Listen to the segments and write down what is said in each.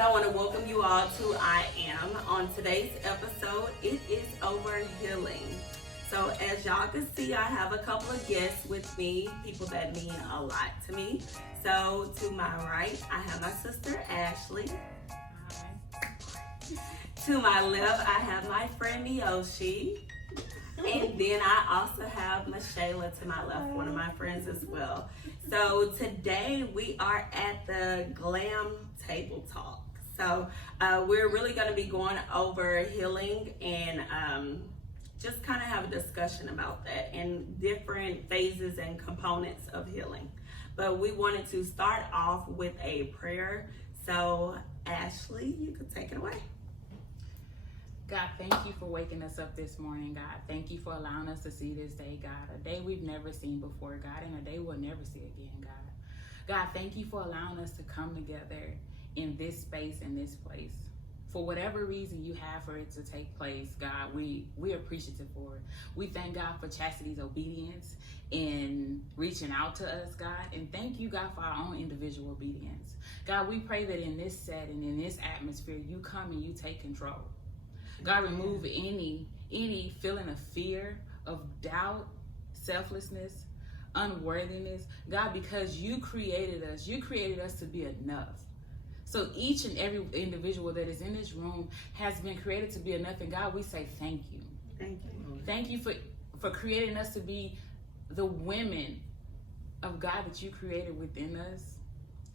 I want to welcome you all to I Am. On today's episode, it is over healing. So as y'all can see, I have a couple of guests with me, people that mean a lot to me. So to my right, I have my sister, Ashley. Hi. To my left, I have my friend, Miyoshi. And then I also have Michela to my left, one of my friends as well. So today we are at the GLAM Table Talk. So we're really going to be going over healing and just kind of have a discussion about that and different phases and components of healing. But we wanted to start off with a prayer. So Ashley, you could take it away. God, thank you for waking us up this morning, God. Thank you for allowing us to see this day, God. A day we've never seen before, God, and a day we'll never see again, God. God, thank you for allowing us to come together in this space, in this place. For whatever reason you have for it to take place, God, we're appreciative for it. We thank God for Chastity's obedience in reaching out to us, God. And thank you, God, for our own individual obedience. God, we pray that in this setting, in this atmosphere, you come and you take control. God, remove any feeling of fear, of doubt, selflessness, unworthiness. God, because you created us to be enough. So each and every individual that is in this room has been created to be enough. And God, we say thank you. Thank you. Thank you for creating us to be the women of God that you created within us.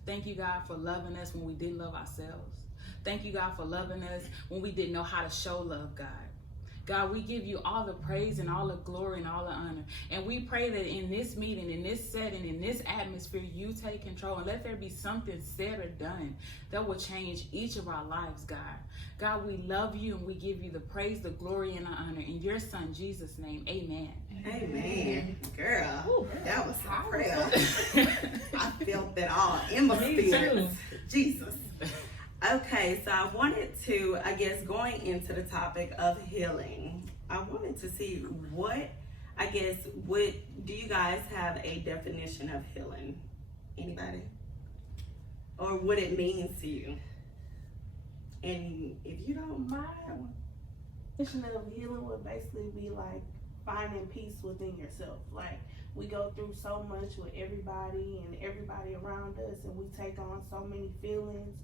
Thank you, God, for loving us when we didn't love ourselves. Thank you, God, for loving us when we didn't know how to show love, God. God, we give you all the praise and all the glory and all the honor. And we pray that in this meeting, in this setting, in this atmosphere, you take control and let there be something said or done that will change each of our lives, God. God, we love you and we give you the praise, the glory, and the honor. In your son, Jesus' name, amen. Amen. Girl, ooh, that was some prayer. I felt that all in my spirit. Jesus. Okay, so I wanted to, going into the topic of healing, I wanted to see what do you guys have a definition of healing? Anybody? Or what it means to you? And if you don't mind. Definition of healing would basically be like finding peace within yourself. Like, we go through so much with everybody and everybody around us, and we take on so many feelings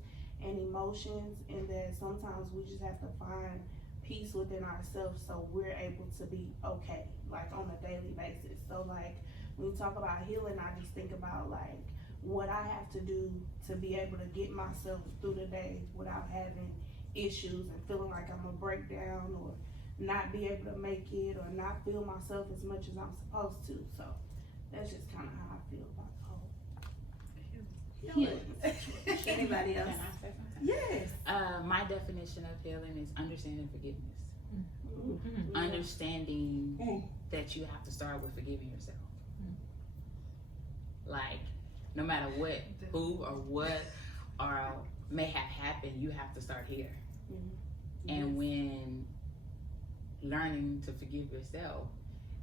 and emotions, and that sometimes we just have to find peace within ourselves so we're able to be okay, like on a daily basis. So like when you talk about healing, I just think about like what I have to do to be able to get myself through the day without having issues and feeling like I'm gonna break down or not be able to make it or not feel myself as much as I'm supposed to. So that's just kind of how I feel about the whole healing. Anybody else? Can I say something? Yes. My definition of healing is understanding forgiveness. Mm-hmm. Understanding that you have to start with forgiving yourself. Like, no matter what, who or what or may have happened, you have to start here. And when learning to forgive yourself,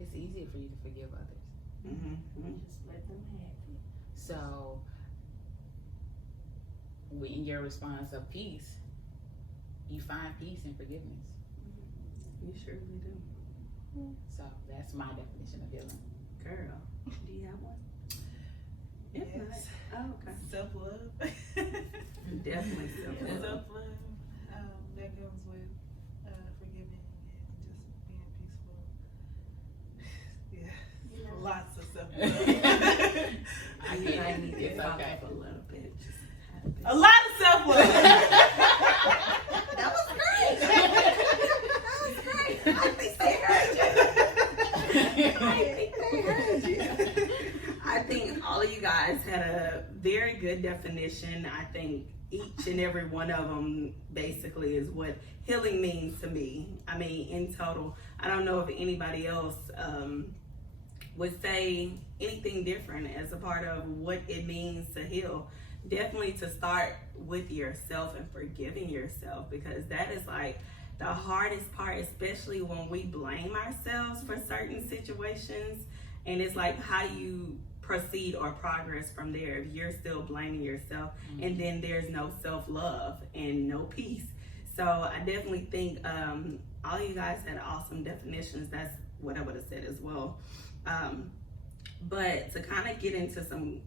it's easier for you to forgive others. Just let them have it. So, in your response of peace, you find peace in forgiveness. You surely do. So that's my definition of healing. Girl, do you have one? Yes. Oh, okay. Self-love. Definitely self-love. Self-love. That comes with forgiving and just being peaceful. Yeah. Lots of self-love. I need to talk up a little bit. A lot of self-love. That was great. That was great. I think they heard you. I think all of you guys had a very good definition. I think each and every one of them basically is what healing means to me. I mean, in total, I don't know if anybody else would say anything different as a part of what it means to heal. Definitely to start with yourself and forgiving yourself, because that is like the hardest part, especially when we blame ourselves for certain situations. And it's like, how do you proceed or progress from there if you're still blaming yourself, and then there's no self-love and no peace. So I definitely think all you guys had awesome definitions. That's what I would have said as well. But to kind of get into some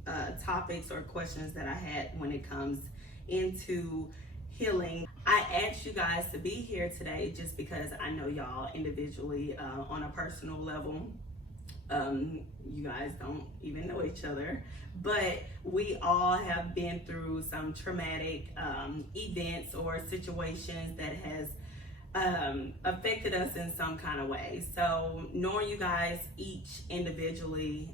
topics or questions that I had when it comes into healing, I asked you guys to be here today just because I know y'all individually on a personal level. You guys don't even know each other, but we all have been through some traumatic events or situations that has affected us in some kind of way. So knowing you guys each individually,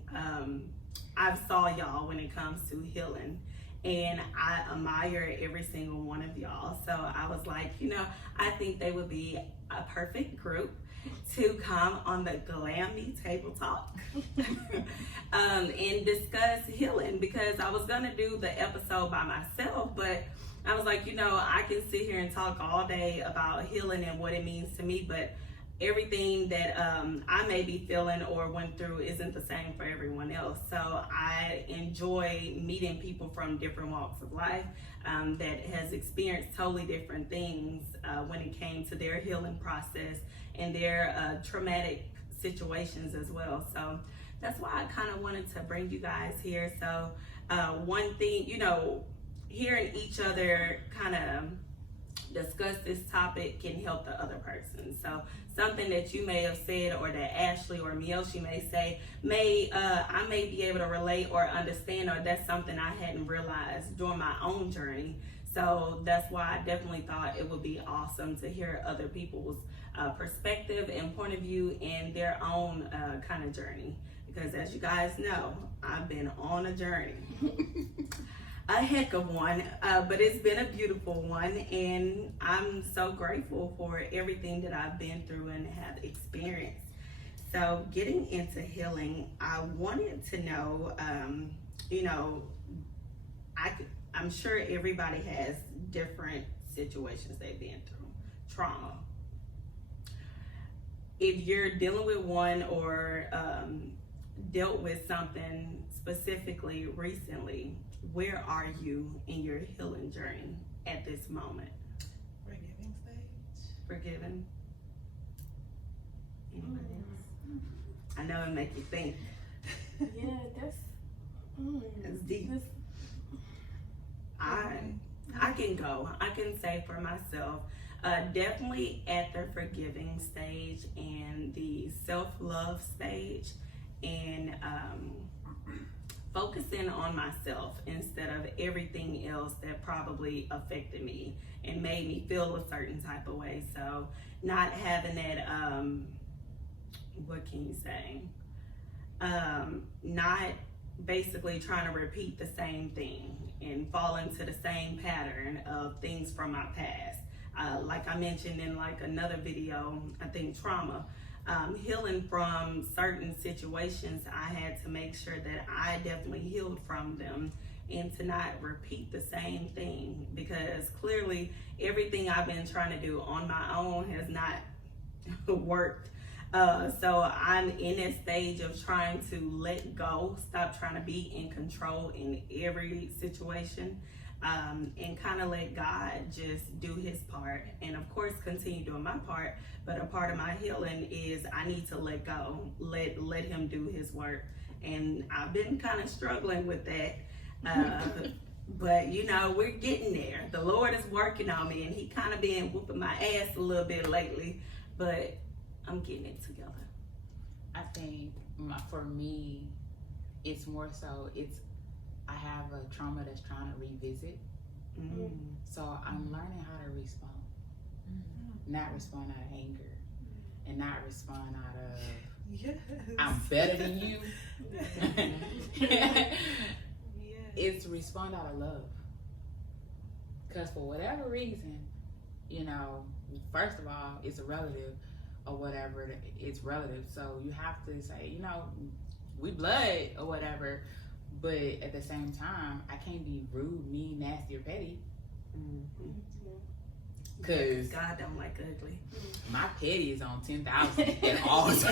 I've saw y'all when it comes to healing, and I admire every single one of y'all. So I was like, I think they would be a perfect group to come on the GLAM Me Table Talk and discuss healing, because I was gonna do the episode by myself, but I was like, I can sit here and talk all day about healing and what it means to me, but everything that I may be feeling or went through isn't the same for everyone else. So I enjoy meeting people from different walks of life that has experienced totally different things when it came to their healing process and their traumatic situations as well. So that's why I kind of wanted to bring you guys here. So one thing, hearing each other kind of discuss this topic can help the other person. So something that you may have said, or that Ashley or Miyoshi may say, I may be able to relate or understand, or that's something I hadn't realized during my own journey. So that's why I definitely thought it would be awesome to hear other people's perspective and point of view in their own kind of journey. Because as you guys know, I've been on a journey. A heck of one, but it's been a beautiful one, and I'm so grateful for everything that I've been through and have experienced. So getting into healing, I wanted to know, I'm sure everybody has different situations they've been through, trauma. If you're dealing with one or dealt with something specifically recently, where are you in your healing journey at this moment? Forgiving stage. Forgiven? Anybody else? I know it make you think. Yeah, It's deep. I can go. I can say for myself, definitely at the forgiving stage and the self-love stage, and focusing on myself instead of everything else that probably affected me and made me feel a certain type of way. So not having that, what can you say? Not basically trying to repeat the same thing and fall into the same pattern of things from my past. Like I mentioned in like another video, I think trauma. Healing from certain situations, I had to make sure that I definitely healed from them and to not repeat the same thing, because clearly everything I've been trying to do on my own has not worked. So I'm in a stage of trying to let go, stop trying to be in control in every situation, and kind of let God just do his part, and of course continue doing my part. But a part of my healing is I need to let go, let him do his work, and I've been kind of struggling with that. But we're getting there. The Lord is working on me, and he kind of been whooping my ass a little bit lately, but I'm getting it together. I think for me, it's more so I have a trauma that's trying to revisit. Mm. So I'm learning how to respond. Not respond out of anger, and not respond out of Yes. I'm better than you. Yes. It's respond out of love. Because for whatever reason, first of all, it's a relative or whatever. It's relative. So you have to say, we blood or whatever. But at the same time, I can't be rude, mean, nasty, or petty. Because God don't like ugly. my petty is on 10,000 at all times.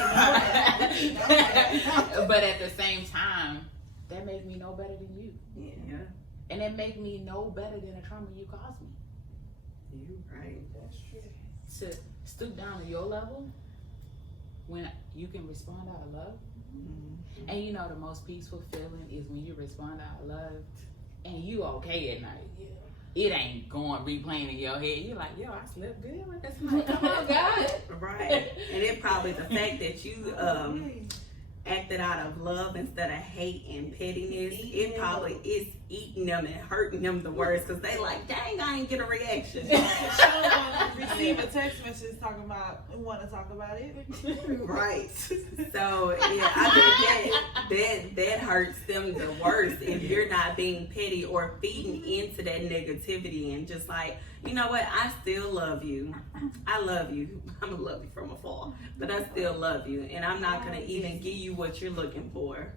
But at the same time, that make me no better than you. Yeah. And that make me no better than the trauma you caused me. You right. That's true. To stoop down to your level when you can respond out of love. Mm-hmm. And you know the most peaceful feeling is when you respond out of love and you okay at night. Yeah. It ain't going replaying in your head. You're like, yo, I slept good with this night. Come on, God. Right. And it probably the fact that you acted out of love instead of hate and pettiness, it probably is eating them and hurting them the worst because they like, dang, I ain't get a reaction. Receive a text message talking about, want to talk about it. Right. So yeah, I mean that hurts them the worst if you're not being petty or feeding into that negativity and just like, you know what, I still love you. I love you. I'm gonna love you from afar, but I still love you, and I'm not gonna even give you what you're looking for.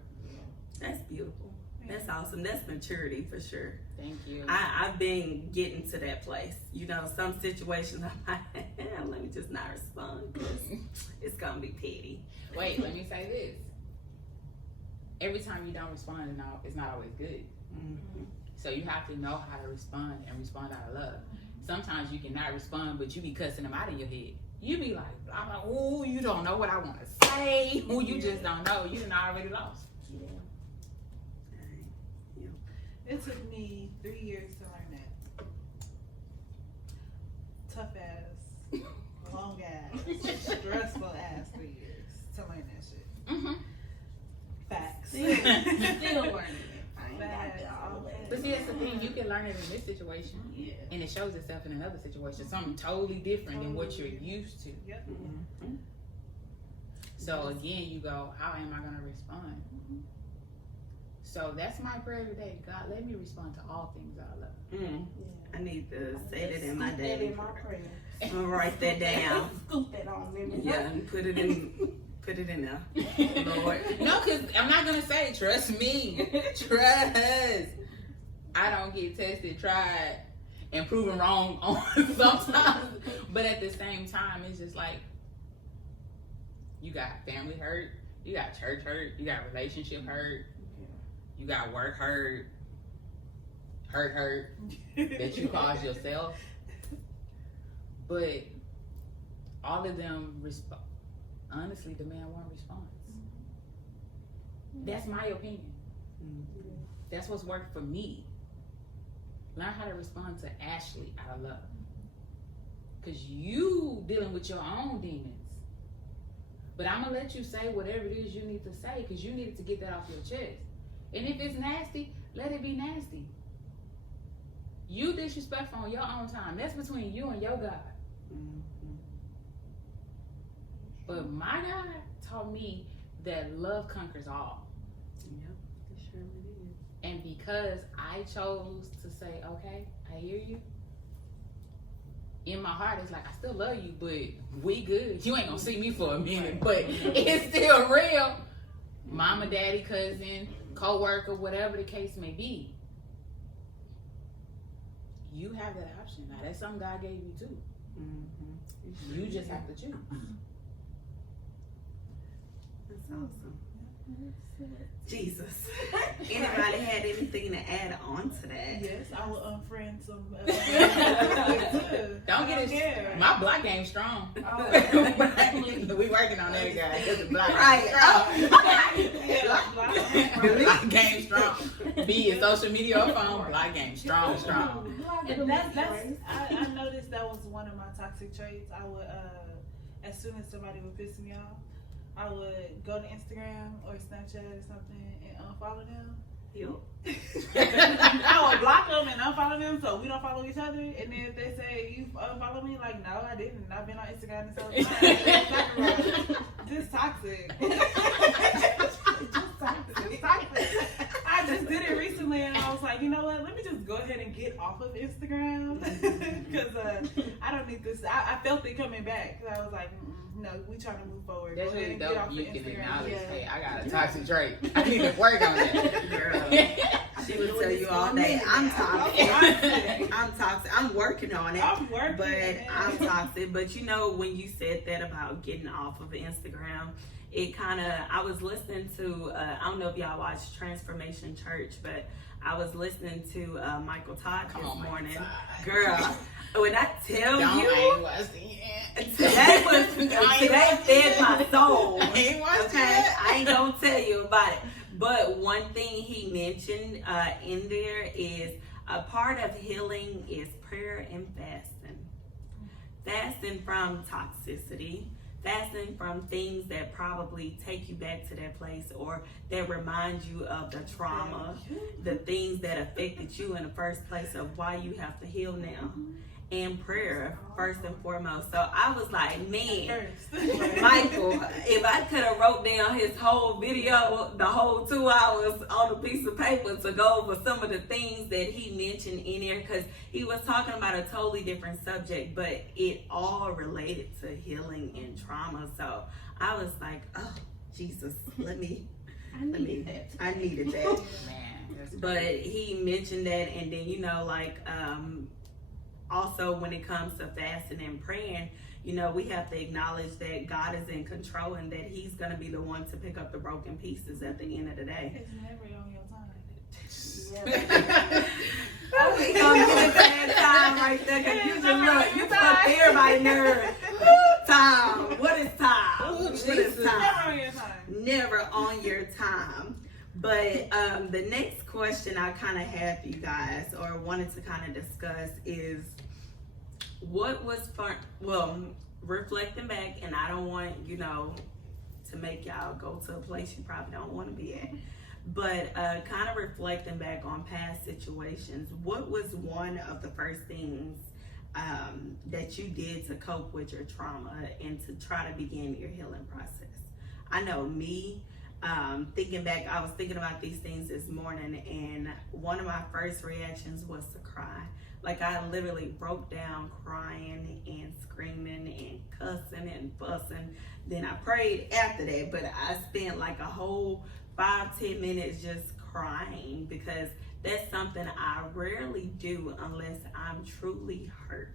That's beautiful. That's awesome. That's maturity for sure. Thank you. I've been getting to that place. You know, some situations I'm like, let me just not respond because it's gonna be petty. Wait, let me say this. Every time you don't respond, it's not always good. Mm-hmm. So you have to know how to respond and respond out of love. Sometimes you cannot respond, but you be cussing them out in your head. You be like, blah, blah, ooh, you don't know what I want to say. Ooh, you just don't know. You done already lost. It took me 3 years to learn that. Tough ass, long ass, stressful ass 3 years to learn that shit. Mm-hmm. Facts. Still learning it. I ain't got all that. But see, that's the thing. You can learn it in this situation, Yeah. and it shows itself in another situation. Something totally different than what you're used to. Yep. Mm-hmm. So again, you go, how am I going to respond? So that's my prayer today. God, let me respond to all things out of love. Mm. I need to say that in my Scoop that daily in my prayer. prayer. I'm gonna write that down. Scoop that on me. Yeah, and put it in there. Lord. No, because I'm not going to say, trust me. Trust. I don't get tested, tried, and proven wrong on sometimes. But at the same time, it's just like, you got family hurt, you got church hurt, you got relationship hurt, you got work hurt that you caused yourself. But all of them, honestly, demand one response. That's my opinion. That's what's worked for me. Learn how to respond to Ashley out of love. Because you dealing with your own demons. But I'm going to let you say whatever it is you need to say because you needed to get that off your chest. And if it's nasty, let it be nasty. You disrespectful on your own time. That's between you and your God. But my God taught me that love conquers all. Yep, it sure is. And because I chose to say, okay, I hear you. In my heart, it's like, I still love you, but we good. You ain't gonna see me for a minute, but it's still real. Mama, daddy, cousin, co-worker, whatever the case may be. You have that option. Now, that's something God gave you too. Mm-hmm. You just have to choose. That's awesome. Jesus. Anybody had anything to add on to that? Yes, I will unfriend some. Don't get it. My block game strong. Oh. We working on that, guys. It's a block Right. block game strong. Be it social media or phone, block game strong. And that's I noticed that was one of my toxic traits. I would, as soon as somebody would piss me off, I would go to Instagram or Snapchat or something and unfollow them. I would block them and unfollow them so we don't follow each other. And then if they say, you unfollow me, like, no, I didn't. I've been on Instagram this whole time. Just toxic. Just toxic. I just did it recently and I was like, you know what? Let me just go ahead and get off of Instagram because I don't need this. I felt it coming back because I was like, no, we trying to move forward. That's go ahead really and get dope. off You of can Instagram. acknowledge, Yeah. hey, I got a toxic trait. I need to work on that. Girl. She would tell you all day, I'm toxic. I'm toxic. I'm working on it. I'm working. But I'm toxic. But you know, when you said that about getting off of Instagram, I was listening to, I don't know if y'all watch Transformation Church, but I was listening to Michael Todd this morning. Girl, when I tell you, today fed my soul. Okay, I ain't gonna tell you about it. But one thing he mentioned in there is a part of healing is prayer and fasting. Fasting from toxicity. Fasting from things that probably take you back to that place or that remind you of the trauma, the things that affected you in the first place of why you have to heal now. And prayer, first and foremost. So I was like, man, Michael, if I could have wrote down his whole video, the whole 2 hours on a piece of paper to go over some of the things that he mentioned in there, because he was talking about a totally different subject, but it all related to healing and trauma. So I was like, oh, Jesus, I needed that. Man, but he mentioned that, and then, you know, like, also, when it comes to fasting and praying, you know, we have to acknowledge that God is in control and that He's going to be the one to pick up the broken pieces at the end of the day. It's never on your time. We gonna get into that time right there, because you just look, you fucked everybody nerve. Time. What is time? What is time? Never on your time. Never on your time. But the next question I kind of had for you guys, or wanted to kind of discuss, is what was fun? Well, reflecting back, and I don't want, you know, to make y'all go to a place you probably don't want to be at. But kind of reflecting back on past situations, what was one of the first things that you did to cope with your trauma and to try to begin your healing process? I know me. Thinking back, I was thinking about these things this morning, and one of my first reactions was to cry. Like, I literally broke down crying and screaming and cussing and fussing. Then I prayed after that, but I spent like a whole 5-10 minutes just crying, because that's something I rarely do unless I'm truly hurt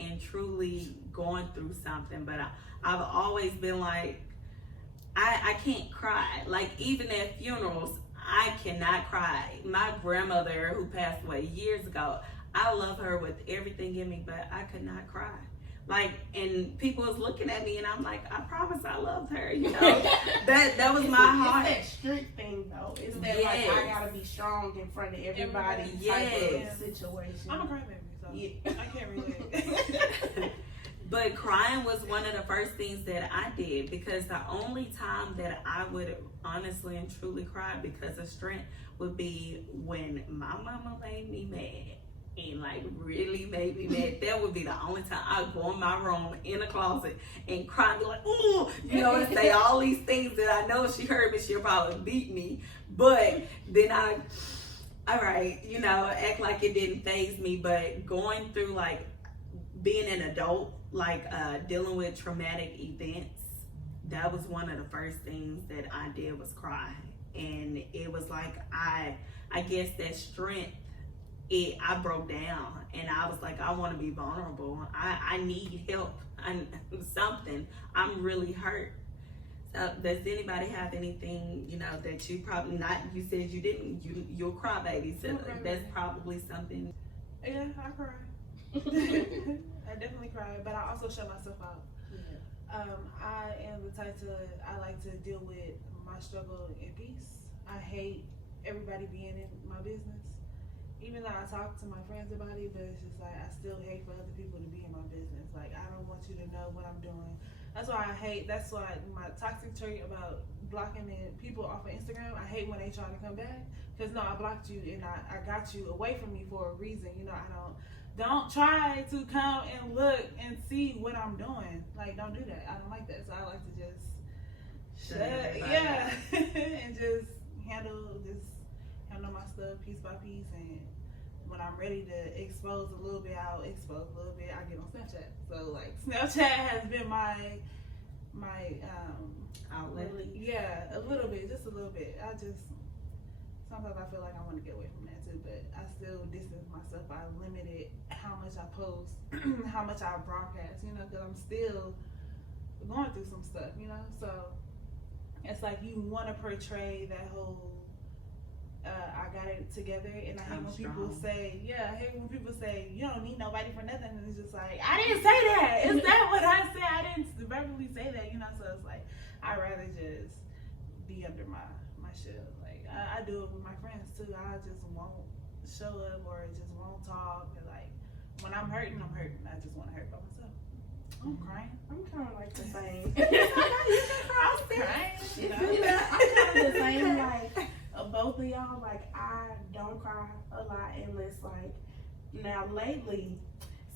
and truly going through something. But I've always been like, I can't cry. Like, even at funerals, I cannot cry. My grandmother, who passed away years ago, I love her with everything in me, but I could not cry. Like, and people was looking at me, and I'm like, I promise I loved her, you know. that was my heart. It's that strict thing, though. It's that, like, I gotta be strong in front of everybody type of situation. I'm a crybaby, so I can't relate. But crying was one of the first things that I did, because the only time that I would honestly and truly cry because of strength would be when my mama made me mad. And like really made me mad. That would be the only time I'd go in my room in the closet and cry and be like, ooh, you know, and say all these things that I know if she heard me, she'll probably beat me. But then all right, you know, act like it didn't faze me. But going through, like, being an adult, like dealing with traumatic events, that was one of the first things that I did was cry. And it was like, I guess that strength, I broke down, and I was like, I want to be vulnerable. I need help. Something. I'm really hurt. So does anybody have anything, you know, that you probably not, you said you didn't, you're a crybaby, so that's probably something. Yeah, I cry. I definitely cry, but I also shut myself out. Yeah. I am the type I like to deal with my struggle in peace. I hate everybody being in my business. Even though I talk to my friends about it, but it's just like, I still hate for other people to be in my business. Like, I don't want you to know what I'm doing. That's why that's why my toxic trait about blocking people off of Instagram, I hate when they try to come back. Because no, I blocked you and I got you away from me for a reason. You know, don't try to come and look and see what I'm doing. Like, don't do that. I don't like that. So I like to just and just handle my stuff piece by piece. And when I'm ready to expose a little bit, I'll expose a little bit. I get on Snapchat. So like, Snapchat has been my outlet. Yeah, a little bit, just a little bit. Sometimes I feel like I want to get away from that too, but I still distance myself. I limited how much I post, how much I broadcast, you know, because I'm still going through some stuff, you know. So it's like you want to portray that whole I got it together, and I hate when people say, I hate when people say you don't need nobody for nothing, and it's just like, I didn't say that. Is that what I said? I didn't verbally say that, you know. So it's like I'd rather just be under my shield. Like I do it with my friends too. I just won't show up or just won't talk. And like when I'm hurting, I just want to hurt by myself. I'm crying. I'm kind of like the same. I'm crying. You know? I'm kind of the same. Like both of y'all. Like I don't cry a lot unless like now lately,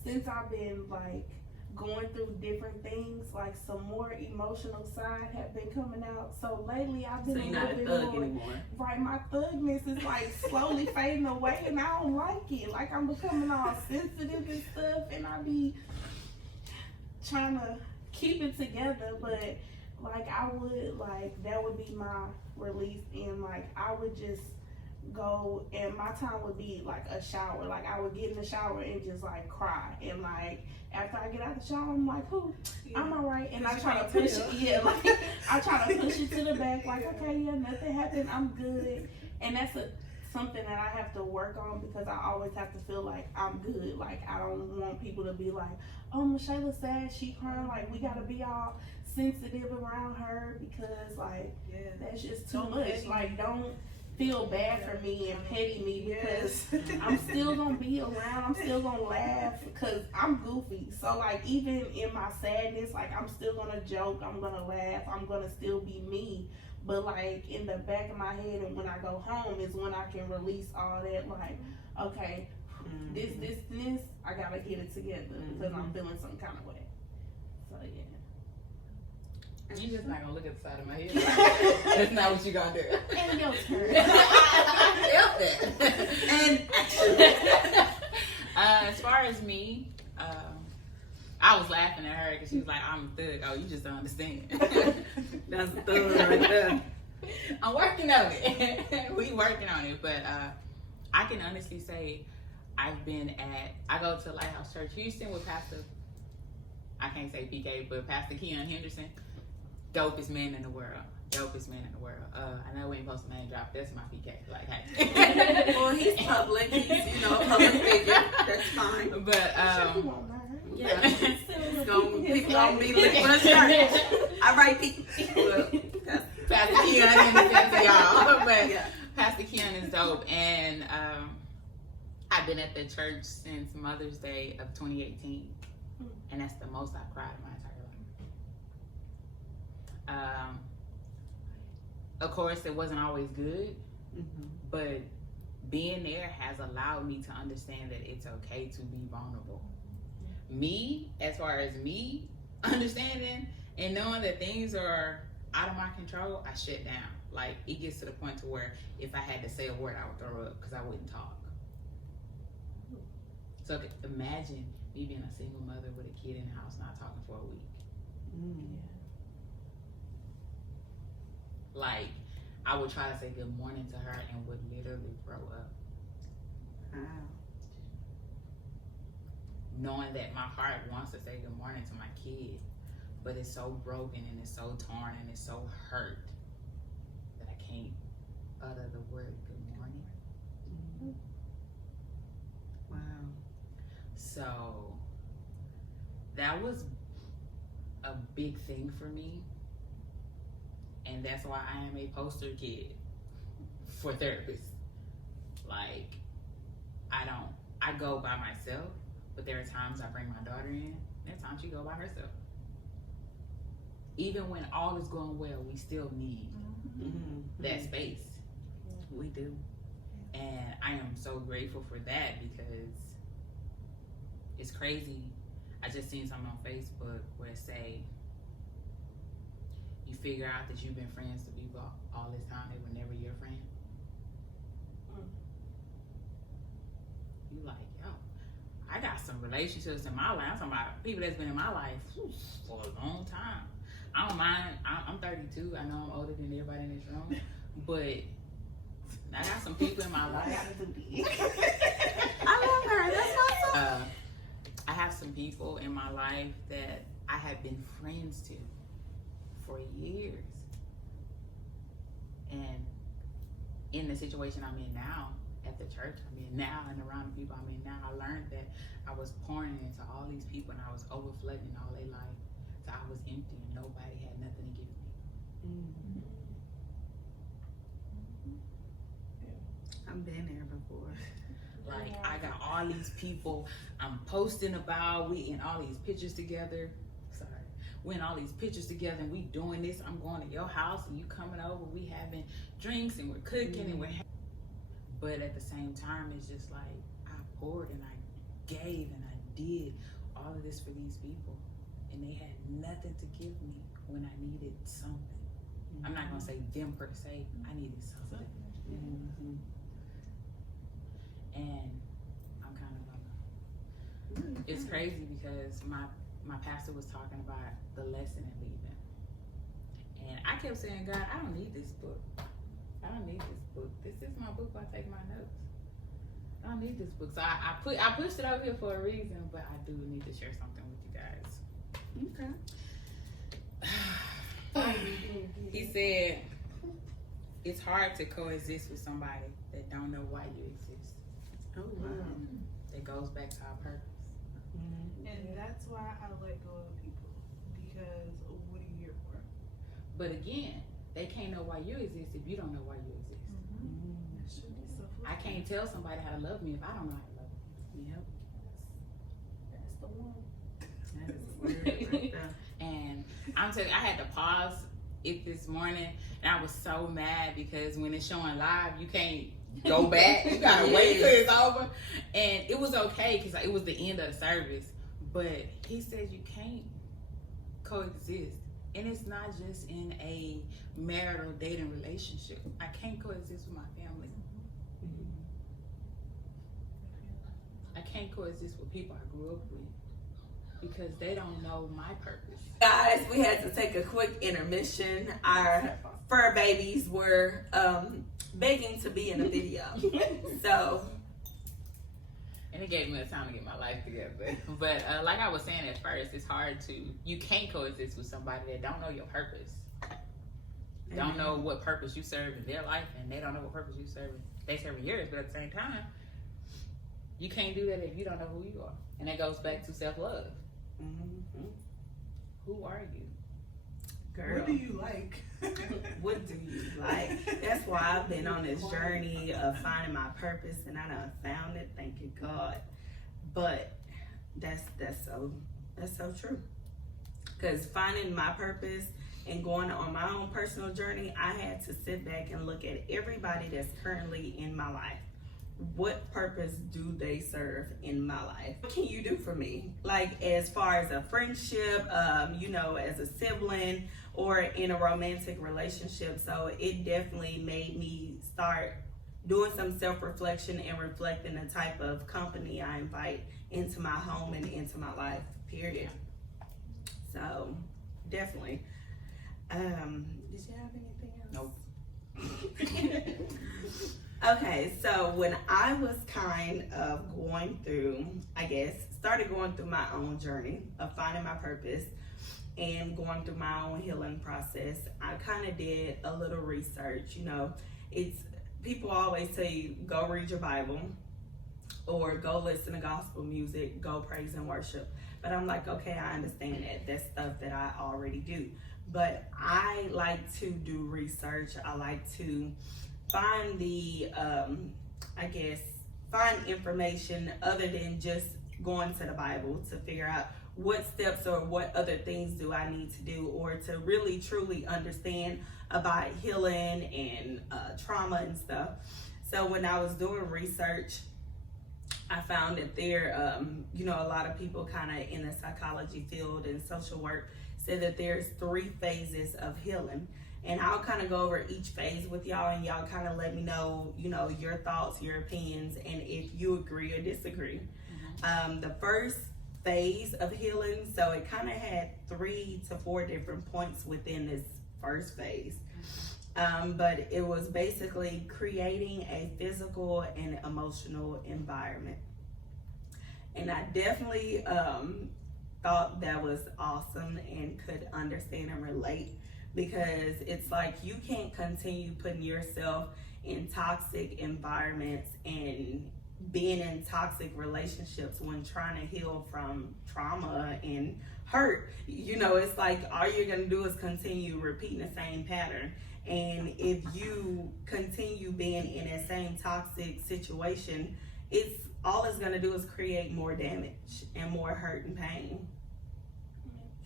since I've been like going through different things, like some more emotional side have been coming out. So lately I've been so you're not a thug anymore. Right, my thugness is like slowly fading away, and I don't like it. Like I'm becoming all sensitive and stuff, and I be trying to keep it together. But like I would like that would be my release, and like I would just go, and my time would be like a shower. Like I would get in the shower and just like cry, and like after I get out the shower, I'm like, I'm all right. And I try to push it. Like I try to push it to the back. Like, okay, nothing happened. I'm good. And that's something that I have to work on, because I always have to feel like I'm good. Like I don't want people to be like, oh, Michela's sad, she crying. Like we gotta be all sensitive around her, because like that's just too much. Like don't feel bad for me and petty me, because I'm still gonna be around, I'm still gonna laugh, because I'm goofy. So like even in my sadness, like I'm still gonna joke, I'm gonna laugh, I'm gonna still be me. But like in the back of my head, and when I go home is when I can release all that, like, okay, this, I gotta get it together, because I'm feeling some kind of way. So yeah. You just not gonna look at the side of my head. That's not what you gonna do. And your turn. I felt that. And action. As far as me, I was laughing at her because she was like, I'm a thug. Oh, you just don't understand. That's a thug right there. I'm working on it. We working on it. But I can honestly say I go to Lighthouse Church Houston with Pastor, I can't say PK, but Pastor Keon Henderson. Dopest man in the world. Dopest man in the world. I know we ain't supposed to name drop. That's my PK. Like, hey. Well, he's public. He's, a public figure. That's fine. But, yeah. People gonna be looking for a shirt. All right, people. Pastor Keon Henderson to y'all. But Pastor Keon is dope. And I've been at the church since Mother's Day of 2018. And that's the most I've cried in my entire life. Of course, it wasn't always good, but being there has allowed me to understand that it's okay to be vulnerable. Me, as far as me understanding and knowing that things are out of my control, I shut down. Like, it gets to the point to where if I had to say a word, I would throw up because I wouldn't talk. So imagine me being a single mother with a kid in the house not talking for a week. Like, I would try to say good morning to her and would literally throw up. Knowing that my heart wants to say good morning to my kid, but it's so broken and it's so torn and it's so hurt that I can't utter the word good morning. Wow. So that was a big thing for me. And that's why I am a poster kid for therapists. Like, I go by myself, but there are times I bring my daughter in, there are times she go by herself. Even when all is going well, we still need that space. We do. And I am so grateful for that, because it's crazy. I just seen something on Facebook where it say, you figure out that you've been friends with people all this time, they were never your friend. You like, yo, I got some relationships in my life. I'm talking about people that's been in my life for a long time. I don't mind. I'm 32. I know I'm older than everybody in this room, but I got some people in my life. I love her. That's awesome. I have some people in my life that I have been friends to for years. And in the situation I'm in now, at the church I'm in now, and around the people I'm in now, I learned that I was pouring into all these people and I was overflooding all their life. So I was empty and nobody had nothing to give me. I've been there before. Like, I got all these people I'm posting about, we in all these pictures together. We in all these pictures together and we doing this. I'm going to your house and you coming over, we having drinks and we're cooking and we're but at the same time, it's just like I poured and I gave and I did all of this for these people and they had nothing to give me when I needed something. I'm not gonna say them per se, I needed something. And I'm kind of it's crazy because my pastor was talking about the lesson in leaving. And I kept saying, God, I don't need this book. I don't need this book. This is my book where I take my notes. I don't need this book. So I pushed it over here for a reason, but I do need to share something with you guys. Okay. He said, it's hard to coexist with somebody that don't know why you exist. Oh, wow. It goes back to our purpose. And that's why I let go of people, because what are you here for? But again, they can't know why you exist if you don't know why you exist. That should be so I can't tell somebody how to love me if I don't know how to love them. Yep. That's the one. That is a word right there. And I'm telling you, I had to pause it this morning, and I was so mad because when it's showing live, you can't go back. You gotta wait till it's over. And it was okay because it was the end of the service. But he said you can't coexist. And it's not just in a marital dating relationship. I can't coexist with my family. I can't coexist with people I grew up with because they don't know my purpose. Guys, we had to take a quick intermission. Our fur babies were begging to be in a video. So, and it gave me a time to get my life together. But like I was saying at first, it's hard you can't coexist with somebody that don't know your purpose. Don't know what purpose you serve in their life, and they don't know what purpose you serve in. They serve in yours, but at the same time, you can't do that if you don't know who you are. And that goes back to self-love. Who are you? Girl. What do you like? What do you like? That's why I've been on this journey of finding my purpose, and I done found it. Thank you, God. But that's so true. Because finding my purpose and going on my own personal journey, I had to sit back and look at everybody that's currently in my life. What purpose do they serve in my life? What can you do for me? Like as far as a friendship, as a sibling, or in a romantic relationship. So it definitely made me start doing some self-reflection and reflecting the type of company I invite into my home and into my life, period. So definitely. Did you have anything else? Nope. Okay, so when I was kind of started going through my own journey of finding my purpose and going through my own healing process, I kind of did a little research. People always tell you, go read your Bible or go listen to gospel music, go praise and worship. But I'm like, okay, I understand that. That's stuff that I already do. But I like to do research. I like to find find information other than just going to the Bible to figure out what steps or what other things do I need to do, or to really truly understand about healing and trauma and stuff. So when I was doing research, I found that there, a lot of people kind of in the psychology field and social work say that there's 3 phases of healing. And I'll kind of go over each phase with y'all, and y'all kind of let me know, your thoughts, your opinions, and if you agree or disagree. The first phase of healing, so it kind of had 3 to 4 different points within this first phase. But it was basically creating a physical and emotional environment. And I definitely thought that was awesome and could understand and relate, because it's like you can't continue putting yourself in toxic environments and being in toxic relationships when trying to heal from trauma and hurt. You know, it's like all you're gonna do is continue repeating the same pattern. And if you continue being in that same toxic situation, all it's gonna do is create more damage and more hurt and pain.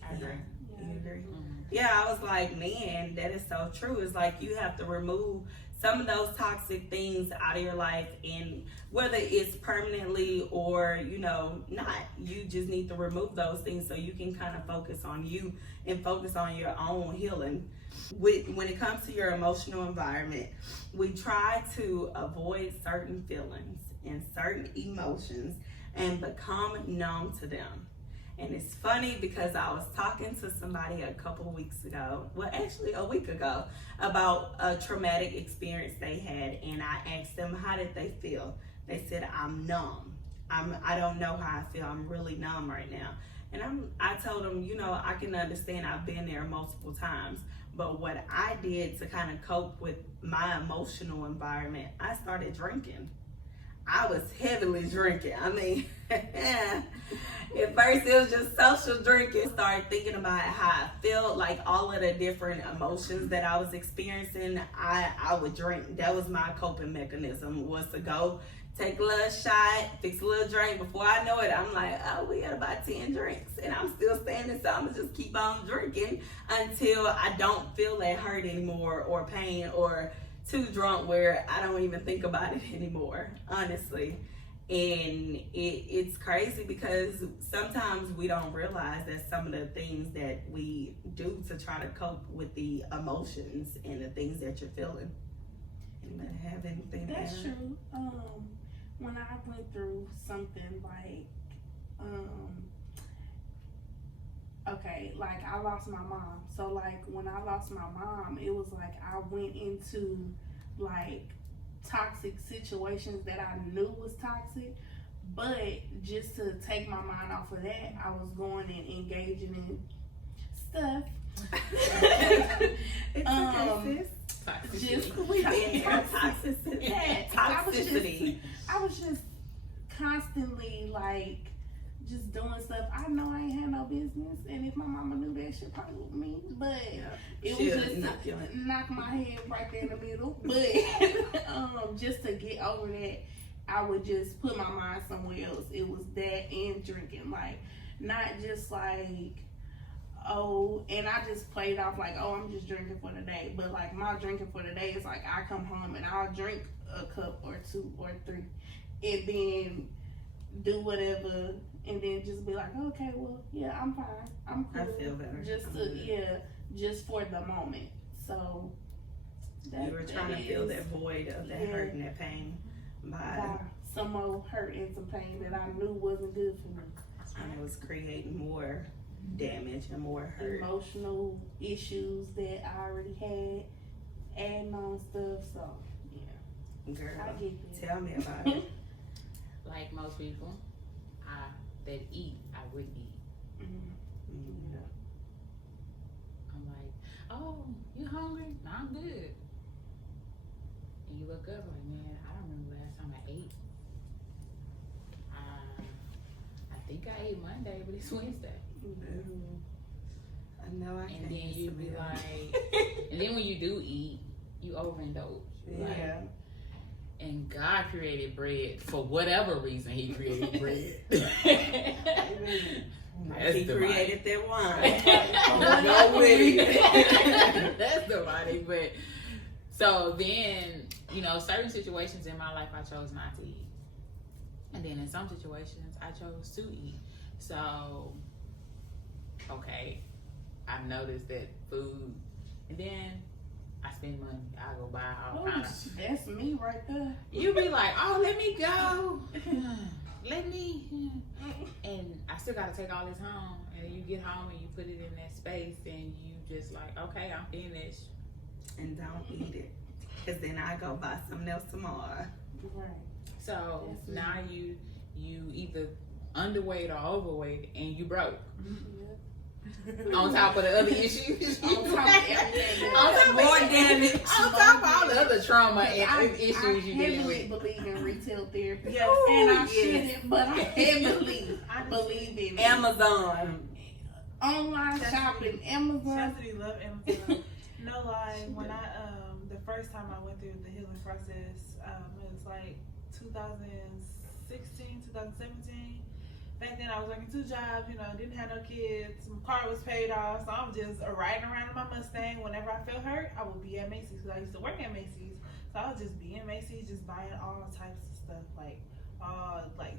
I agree. You agree? Yeah, I was like, man, that is so true. It's like you have to remove some of those toxic things out of your life, and whether it's permanently or, you know, not, you just need to remove those things so you can kind of focus on you and focus on your own healing. When it comes to your emotional environment, we try to avoid certain feelings and certain emotions and become numb to them. And it's funny because I was talking to somebody a couple weeks ago, well, actually a week ago, about a traumatic experience they had, and I asked them, how did they feel? They said, I'm numb. I don't know how I feel. I'm really numb right now. And I told them, you know, I can understand. I've been there multiple times. But what I did to kind of cope with my emotional environment, I started drinking. I was heavily drinking. I mean, at first it was just social drinking. Started thinking about how I felt, like all of the different emotions that I was experiencing. I would drink. That was my coping mechanism, was to go take a little shot, fix a little drink. Before I know it, I'm like, oh, we had about 10 drinks and I'm still standing, so I'm gonna just keep on drinking until I don't feel that hurt anymore or pain or too drunk where I don't even think about it anymore, honestly. And it's crazy because sometimes we don't realize that some of the things that we do to try to cope with the emotions and the things that you're feeling. Anybody have anything? That's true. When I went through something like, okay, like I lost my mom. So like when I lost my mom, it was like I went into like toxic situations that I knew was toxic, but just to take my mind off of that, I was going and engaging in stuff. It's okay, sis. Just toxicity. I was just constantly like just doing stuff I know I ain't had no business, and if my mama knew that, she'd probably with me. But it was just knock my head right there in the middle. But just to get over that, I would just put my mind somewhere else. It was that and drinking, like not just like, oh, and I just played off like, oh, I'm just drinking for the day. But like my drinking for the day is like I come home and I'll drink a cup or 2 or 3 and then do whatever and then just be like, okay, well, yeah, I'm fine. I'm cool. I feel better. Just for the moment. So you were trying to fill that void of that hurt and that pain by some more hurt and some pain that I knew wasn't good for me. And it was creating more damage and more hurt. Emotional issues that I already had, adding on stuff, so yeah. Girl, I get that. tell me about it. Like most people that eat, I would eat. Mm-hmm. I'm like, oh, you hungry? No, I'm good. And you look up like, man, I don't remember the last time I ate. I think I ate Monday, but it's Wednesday. I know I can't. And then you be like, and then when you do eat, you overindulge. Yeah. Like, and God created bread for whatever reason. He created bread. He created that wine. No way. That's the body. But so then, you know, certain situations in my life I chose not to eat, and then in some situations I chose to eat. So, okay, I've noticed that food, and then I spend money. I go buy all kind of. That's me right there. You be like, oh, let me go. Let me. And I still got to take all this home. And you get home and you put it in that space and you just like, okay, I'm finished. And don't eat it. Because then I go buy something else tomorrow. Right. So now you either underweight or overweight and you broke. Mm-hmm. On top of the other issues. On top of everything. On top of More damage. On top of all the other trauma and I issues you dealing heavily with. believe in retail therapy. Yes. And I Yes. shouldn't, but I heavily believe in it. Amazon. Online shopping, Amazon. Chastity love Amazon. No lie, when I the first time I went through the healing process, it was like 2016, 2017. Back then I was working 2 jobs, didn't have no kids. My car was paid off, so I'm just riding around in my Mustang. Whenever I felt hurt, I would be at Macy's because I used to work at Macy's. So I would just be in Macy's, just buying all types of stuff, like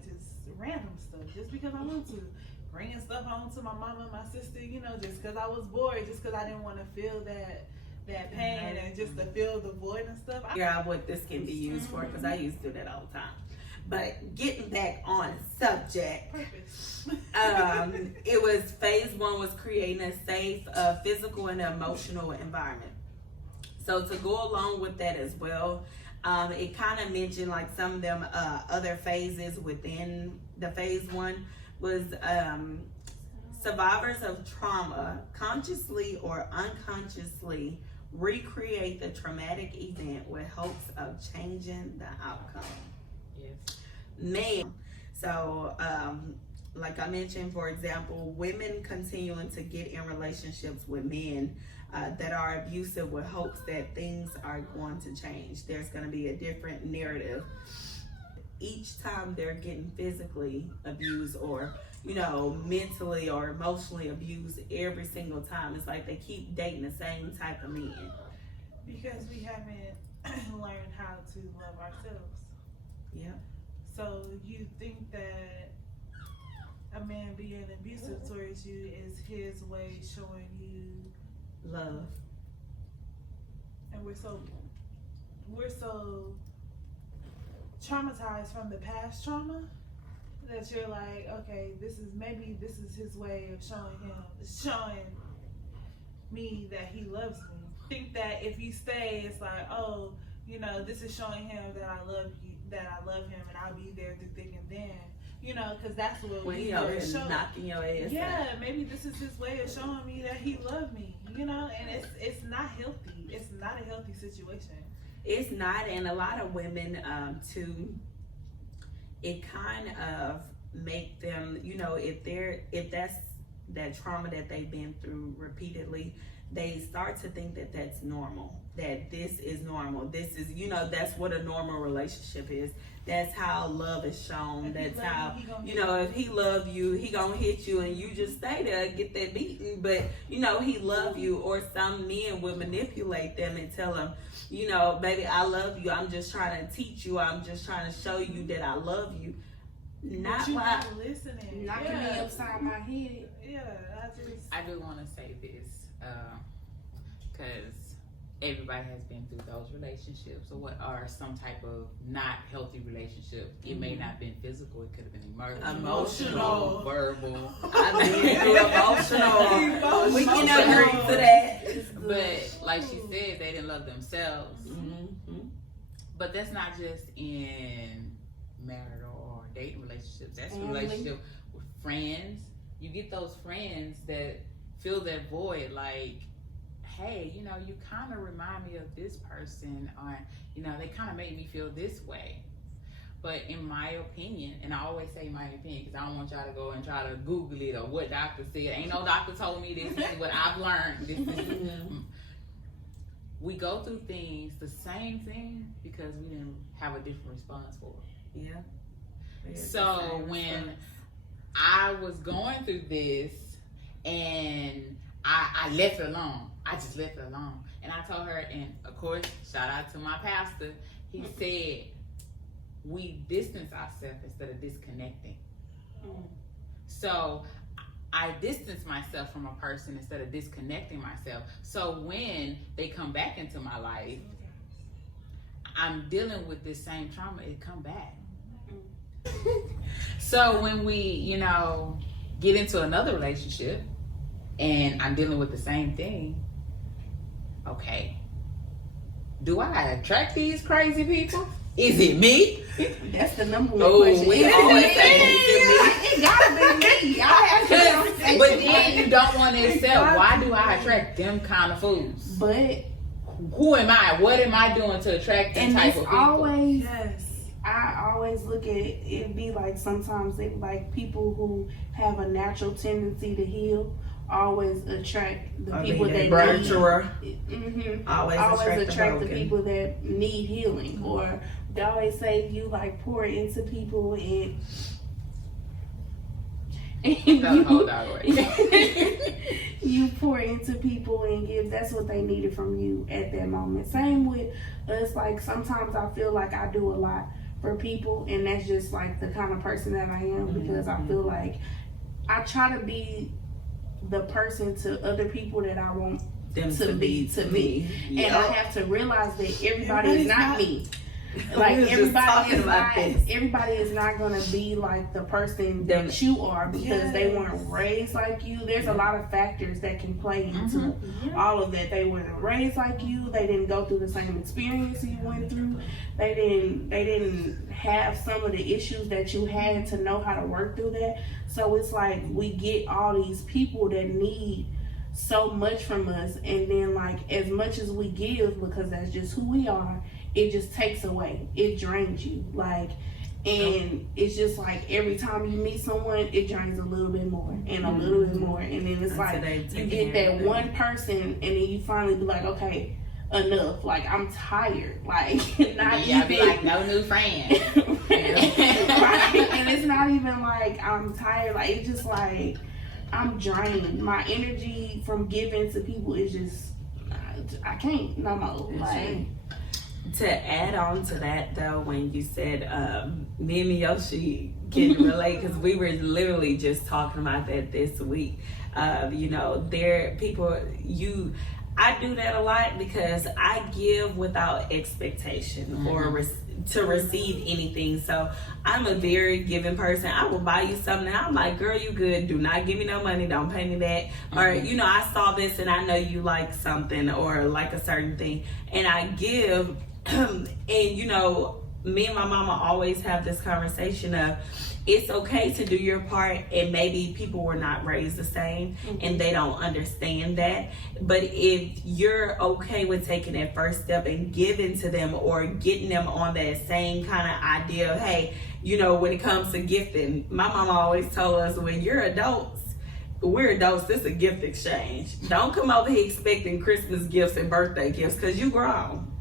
just random stuff, just because I want to. Bringing stuff home to my mama and my sister, just because I was bored, just because I didn't want to feel that pain and just to feel the void and stuff. Figure out what this can be used for, because I used to do that all the time. But getting back on subject, Purpose. it was phase 1 was creating a safe physical and emotional environment. So to go along with that as well, it kind of mentioned like some of them other phases within the phase 1 was survivors of trauma consciously or unconsciously recreate the traumatic event with hopes of changing the outcome. Yes. Man, so like I mentioned, for example, women continuing to get in relationships with men that are abusive with hopes that things are going to change. There's going to be a different narrative each time they're getting physically abused or mentally or emotionally abused. Every single time it's like they keep dating the same type of men Because we haven't learned how to love ourselves. Yeah. So you think that a man being abusive towards you is his way showing you Love. And we're so traumatized from the past trauma that you're like, okay, this is his way of showing me that he loves me. Think that if you stay, it's like, oh, this is showing him that I love you, that I love him, and I'll be there through thick and thin. Because that's what When we he over here knocking your ass yeah, out. maybe this is his way of showing me that he loved me, and it's not healthy. It's not a healthy situation. It's not, and a lot of women too, it kind of make them, if that's that trauma that they've been through repeatedly, they start to think that that's normal, that this is normal. This is, that's what a normal relationship is. That's how love is shown. That's how, if he love you, he gonna hit you and you just stay there, get that beating. But, he love you. Or some men would manipulate them and tell them, baby, I love you. I'm just trying to teach you. I'm just trying to show you that I love you. Not why. Not listening. Knocking me upside my head. Yeah, I do want to say this, because everybody has been through those relationships, or what are some type of not healthy relationship. It may not have been physical, it could have been emotional, verbal. I've been through emotional. We can agree to that. But like she said, they didn't love themselves. Mm-hmm. But that's not just in marital or dating relationships. That's a Family. relationship with friends. You get those friends that fill that void, like, hey, you kind of remind me of this person, or, they kind of make me feel this way. But in my opinion, and I always say my opinion because I don't want y'all to go and try to Google it or what doctor said. Ain't no doctor told me this. This is what I've learned. We go through things, the same thing, because we didn't have a different response for it. Yeah. So when I was going through this and I left it alone. I just left it alone. And I told her, and of course, shout out to my pastor, he said, we distance ourselves instead of disconnecting. So I distance myself from a person instead of disconnecting myself. So when they come back into my life, I'm dealing with this same trauma, it come back. So when we, get into another relationship and I'm dealing with the same thing, okay, do I attract these crazy people? Is it me? That's the number one Oh, question. we Is it always me? say, is It gotta be me. I have to conversation. But then you don't want to accept, why do I attract them kind of fools? But Who am I? What am I doing to attract them and type it's of people? always Yes. I always look at it be like sometimes it like people who have a natural tendency to heal always attract the people that need. Always attract the broken. people that need healing, or they always say you like pour into people and Hold on, wait. you pour into people and give. That's what they needed from you at that moment. Same with us. Like sometimes I feel like I do a lot for people, and that's just like the kind of person that I am, because I feel like I try to be the person to other people that I want Them to be to me. And I have to realize that everybody is not me. Like We was just talking about this. everybody is not gonna be like the person that you are, because they weren't raised like you. There's a lot of factors that can play into all of that. They weren't raised like you. They didn't go through the same experience you went through. They didn't have some of the issues that you had to know how to work through that. So it's like we get all these people that need so much from us, and then like as much as we give, because that's just who we are, it just takes away. It drains you. Like, and it's just like every time you meet someone, it drains a little bit more and a little bit more, and then it's like you get that one person, and then you finally be like, okay, enough. Like I'm tired. Like not even Be like, no new friend. right? And it's not even like I'm tired. Like it's just like I'm drained. My energy from giving to people is just I can't no more. Like. To add on to that though, when you said me and Miyoshi can relate, because we were literally just talking about that this week. You know, I do that a lot because I give without expectation or to receive anything. So I'm a very giving person. I will buy you something. I'm like, girl, you good. Do not give me no money. Don't pay me back. Or, you know, I saw this and I know you like something or like a certain thing. And I give. And you know, me and my mama always have this conversation of it's okay to do your part, and maybe people were not raised the same and they don't understand that. But if you're okay with taking that first step and giving to them or getting them on that same kind of idea of, hey, you know, when it comes to gifting, my mama always told us, when you're adults, we're adults, this is a gift exchange. Don't come over here expecting Christmas gifts and birthday gifts, because you grown.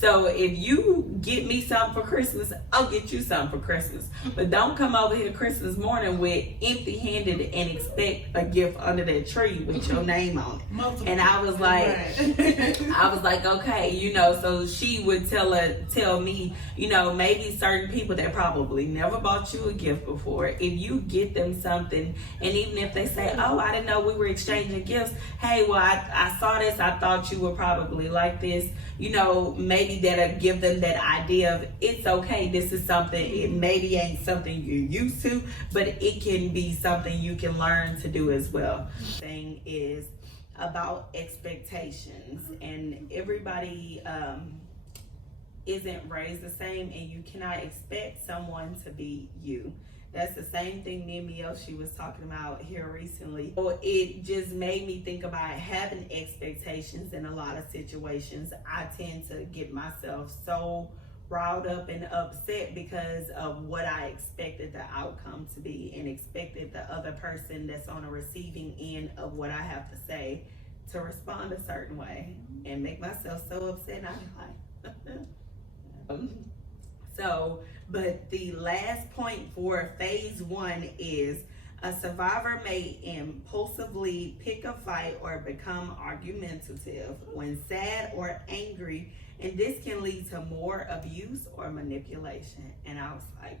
So if you get me something for Christmas, I'll get you something for Christmas. But don't come over here Christmas morning with empty-handed and expect a gift under that tree with your name on it. Multiple. And I was like, okay, you know, so she would tell me, you know, maybe certain people that probably never bought you a gift before, if you get them something, and even if they say, oh, I didn't know we were exchanging gifts, hey, well, I saw this, I thought you would probably like this, you know, maybe that'll give them that idea of, it's okay, this is something, it maybe ain't something you're used to, but it can be something you can learn to do as well. Thing is about expectations, and everybody isn't raised the same, and you cannot expect someone to be you. That's the same thing me and Miyoshi was talking about here recently. So it just made me think about having expectations in a lot of situations. I tend to get myself so riled up and upset because of what I expected the outcome to be, and expected the other person that's on a receiving end of what I have to say to respond a certain way, and make myself so upset. And I'm like, but the last point for phase 1 is a survivor may impulsively pick a fight or become argumentative when sad or angry, and this can lead to more abuse or manipulation. And I was like,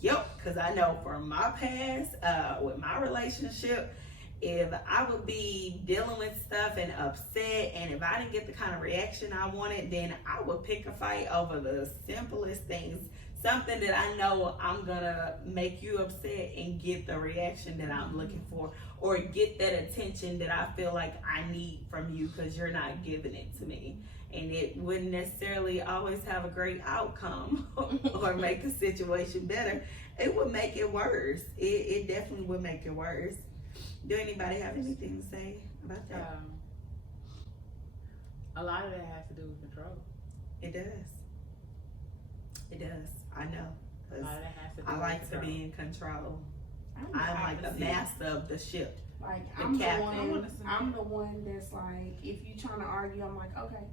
yep, because I know from my past with my relationship, if I would be dealing with stuff and upset, and if I didn't get the kind of reaction I wanted, then I would pick a fight over the simplest things. Something that I know I'm gonna make you upset and get the reaction that I'm looking for, or get that attention that I feel like I need from you because you're not giving it to me. and it wouldn't necessarily always have a great outcome or make the situation better. It would make it worse. It definitely would make it worse. Do anybody have anything to say about that? A lot of that has to do with control. It does. It does. I know. A lot of that has to do I with like to control. be in control. I'm like the master of the ship. Like The I'm the captain. one. I'm the one that's like, if you trying to argue, I'm like, okay,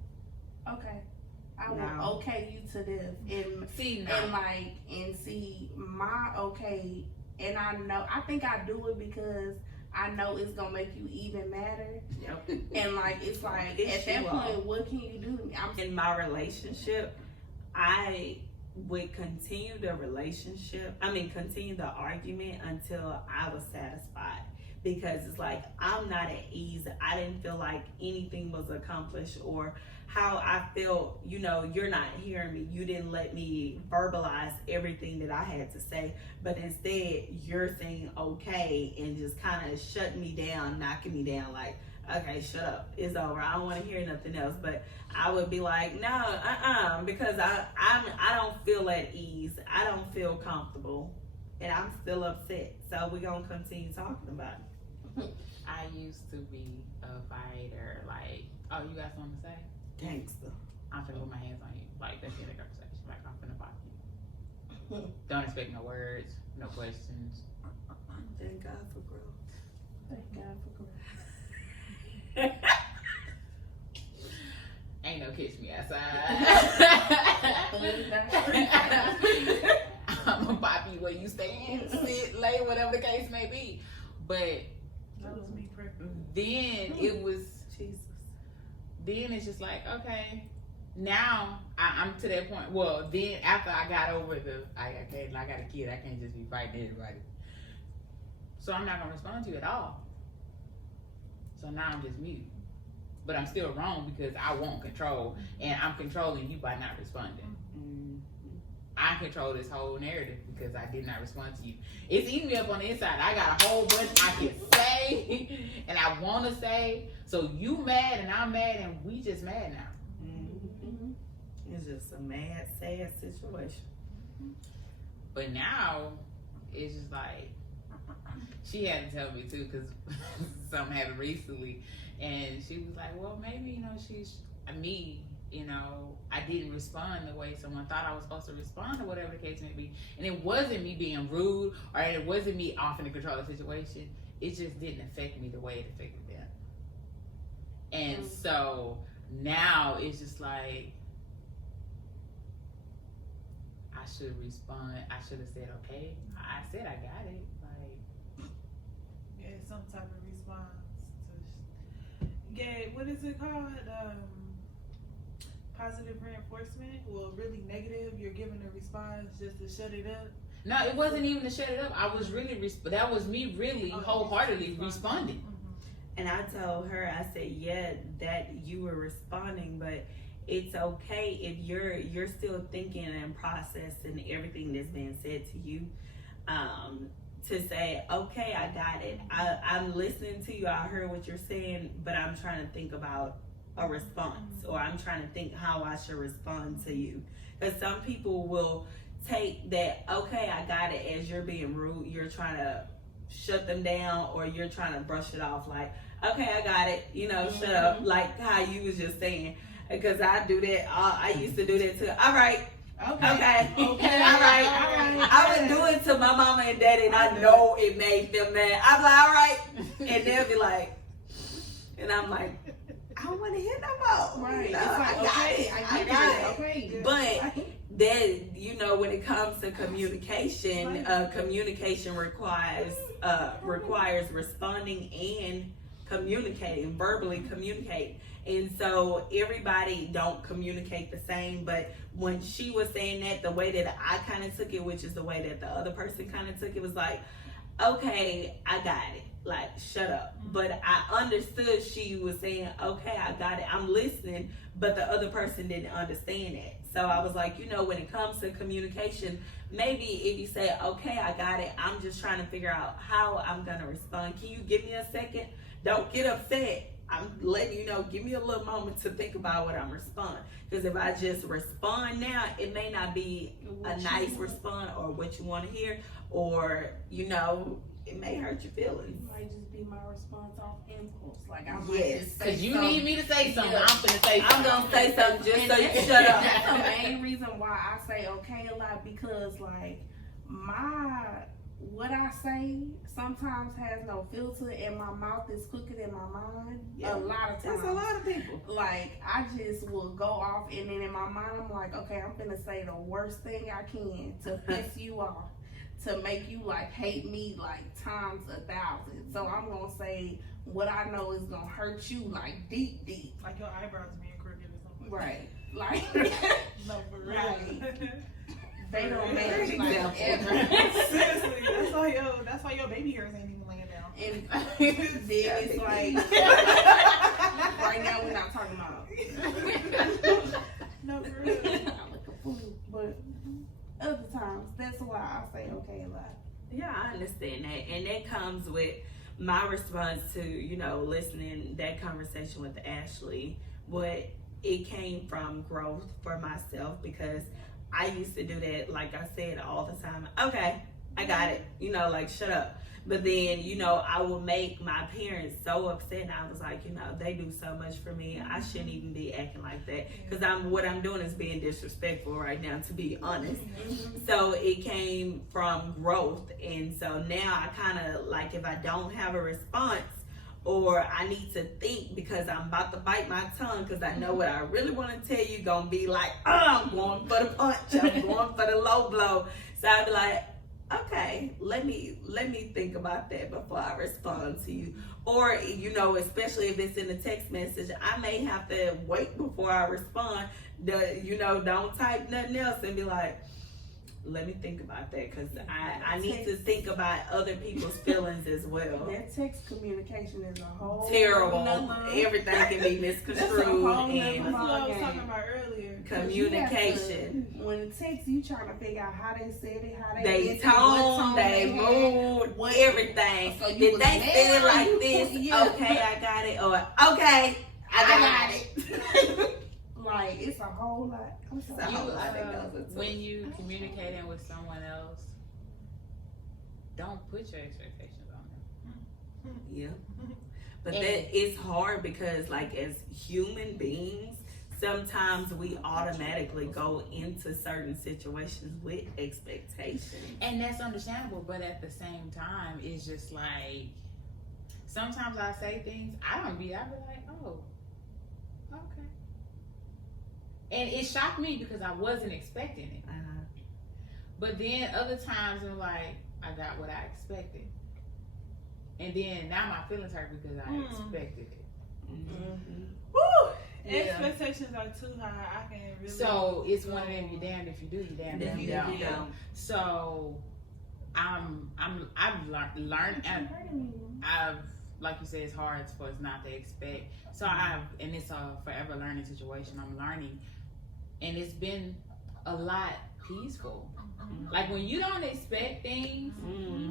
I will No. okay you to this, and See, no. and like and see my okay, and I think I do it because I know it's gonna make you even madder, Yep. and like it's like It's at that you point, all. what can you do to me? I'm In my relationship, I would continue the argument until I was satisfied. Because it's like, I'm not at ease. I didn't feel like anything was accomplished, or how I felt, you're not hearing me. You didn't let me verbalize everything that I had to say, but instead you're saying okay and just kind of shutting me down, knocking me down like, okay, shut up, it's over, I don't want to hear nothing else. But I would be like, no, because I don't feel at ease. I don't feel comfortable, and I'm still upset. So we're gonna continue talking about it. I used to be a fighter. Like, oh, you got something to say? Gangster. I'm finna put my hands on you. Like, that's the end of the conversation. Like, I'm finna pop you. Don't expect no words, no questions. Thank God for growth. thank God for Ain't no catch me outside. I'm gonna pop you where you stand, sit, lay, whatever the case may be. But That was me perfect. then it was, Jesus. then it's just like, okay, now I'm to that point. Well, then after I got over I got a kid, I can't just be fighting everybody. So I'm not gonna respond to you at all. So now I'm just mute. But I'm still wrong because I want control, and I'm controlling you by not responding. I control this whole narrative because I did not respond to you. It's eating me up on the inside. I got a whole bunch I can say and I want to say. So you mad and I'm mad, and we just mad now. It's just a mad, sad situation. But now it's just like, she had to tell me too, because something happened recently, and she was like, well, maybe, I didn't respond the way someone thought I was supposed to respond, or whatever the case may be. And it wasn't me being rude, or it wasn't me offering to control the situation. It just didn't affect me the way it affected them. And so now it's just like, I should respond. I should have said, okay. I said I got it. Like, Yeah, some type of response to. Yeah, what is it called? Positive reinforcement. Well, really negative. You're giving a response just to shut it up. no, it wasn't even to shut it up. I was really, that was me really wholeheartedly responding. And I told her, I said, yeah, that you were responding, but it's okay if you're still thinking and processing everything that's being said to you. To say, okay, I got it. I'm listening to you. I heard what you're saying, but I'm trying to think about a response, or I'm trying to think how I should respond to you. Because some people will take that, okay, I got it, as you're being rude. You're trying to shut them down, or you're trying to brush it off like, okay, I got it, shut up, like how you was just saying. Because I do that. I used to do that too. All right. Okay. All right. I would do it to my mama and daddy, and I know it made them mad. I'm like, all right. And they'll be like, and I'm like, I don't want to hear no more. Right. It's It's like, okay, I got it. Okay. But then, when it comes to communication, communication requires responding and communicating, verbally communicate. And so everybody don't communicate the same, but when she was saying that, the way that I kind of took it, which is the way that the other person kind of took it, was like, okay, I got it. Like, shut up. But I understood she was saying, okay, I got it. I'm listening, but the other person didn't understand that. So I was like, when it comes to communication, maybe if you say, okay, I got it, I'm just trying to figure out how I'm going to respond. Can you give me a second? Don't get upset I'm letting you know, give me a little moment to think about what I'm responding. Because if I just respond now, it may not be a nice response or what you want to hear, or, you know, it may hurt your feelings. It might just be my response off impulse. Like, I might Yes, just say Because you something. need me to say something. Yeah. I'm finna say I'm something. going to say something just And so you that's- shut up. That's the main reason why I say okay a lot, because like what I say sometimes has no filter, and my mouth is quicker than my mind. Yeah. A lot of times. That's a lot of people. Like, I just will go off, and then in my mind I'm like, okay, I'm finna say the worst thing I can to piss you off, to make you like hate me like times 1,000. So I'm gonna say what I know is gonna hurt you like deep. Like your eyebrows being crooked or something. Right. Like No, for real. Right. They don't Great match like example. ever. Seriously, that's why your baby hairs ain't even laying down. And then it's like right now we're not talking about No, for real. I look a fool, but other times that's why I say okay a lot. Yeah, I understand that. And that comes with my response to, you know, listening that conversation with Ashley. What it came from growth for myself, because I used to do that, like I said, all the time. Okay, I got it. You know, like, shut up. But then, you know, I would make my parents so upset, and I was like, you know, they do so much for me. I shouldn't even be acting like that, because what I'm doing is being disrespectful right now, to be honest. So it came from growth, and so now I kind of, like, if I don't have a response, or I need to think because I'm about to bite my tongue because I know what I really want to tell you gonna be like, oh, I'm going for the punch, I'm going for the low blow. So I'd be like, okay, let me think about that before I respond to you. Or, you know, especially if it's in a text message, I may have to wait before I respond. You know, don't type nothing else and be like, let me think about that, because I need to think about other people's feelings as well. That text communication is a whole Terrible. nother- Everything can be misconstrued whole and That's what I was Okay. talking about earlier. communication. When it text, you trying to figure out how they said it, how They meant it, what tone, they had, mood, what- everything. So you Did was they mad say it or like you- this? yeah. Okay, I got it. Or okay, I got it. Like, it's a whole lot. I'm sorry. So- You, whole lot that goes into when it. you communicating with someone else, don't put your expectations on them. Yeah. But And- that is hard because, like, as human beings, sometimes we automatically go into certain situations with expectations. And that's understandable, but at the same time, it's just like, sometimes I say things, I be like, oh, okay. And it shocked me because I wasn't expecting it. But then other times I'm like, I got what I expected. And then now my feelings hurt because I expected it. Mm-hmm. Woo! Yeah. Expectations are too high. I can really. So it's one of them, you damned if you do, you damned if you don't. don't. So I've learned, and I've, like you said, it's hard for us not to expect. So and it's a forever learning situation. I'm learning, and it's been a lot peaceful. Like when you don't expect things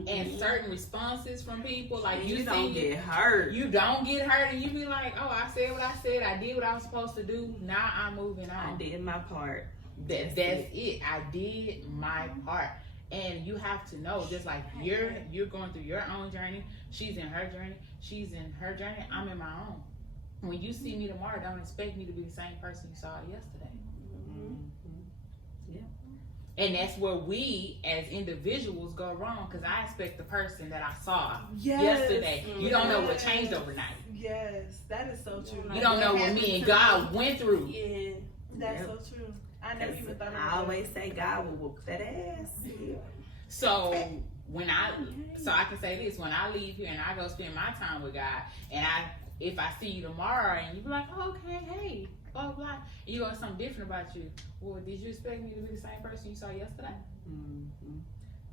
and certain responses from people, like you see don't it, get hurt. you don't get hurt, and you be like, oh, I said what I said, I did what I was supposed to do, now I'm moving on. I did my part. That's it. I did my part. And you have to know, just like you're going through your own journey, she's in her journey, I'm in my own. When you see me tomorrow, don't expect me to be the same person you saw yesterday. And that's where we as individuals go wrong, because I expect the person that I saw yesterday. You don't know what changed overnight. Yes, that is so true. You don't know what me and God went through. Yeah. That's Yep. so true. I never even thought about I always say God will whoop that ass. So I can say this, when I leave here and I go spend my time with God, and if I see you tomorrow and you be like, oh, okay, hey, blah blah, and you got something different about you. Well, did you expect me to be the same person you saw yesterday? Mm-hmm.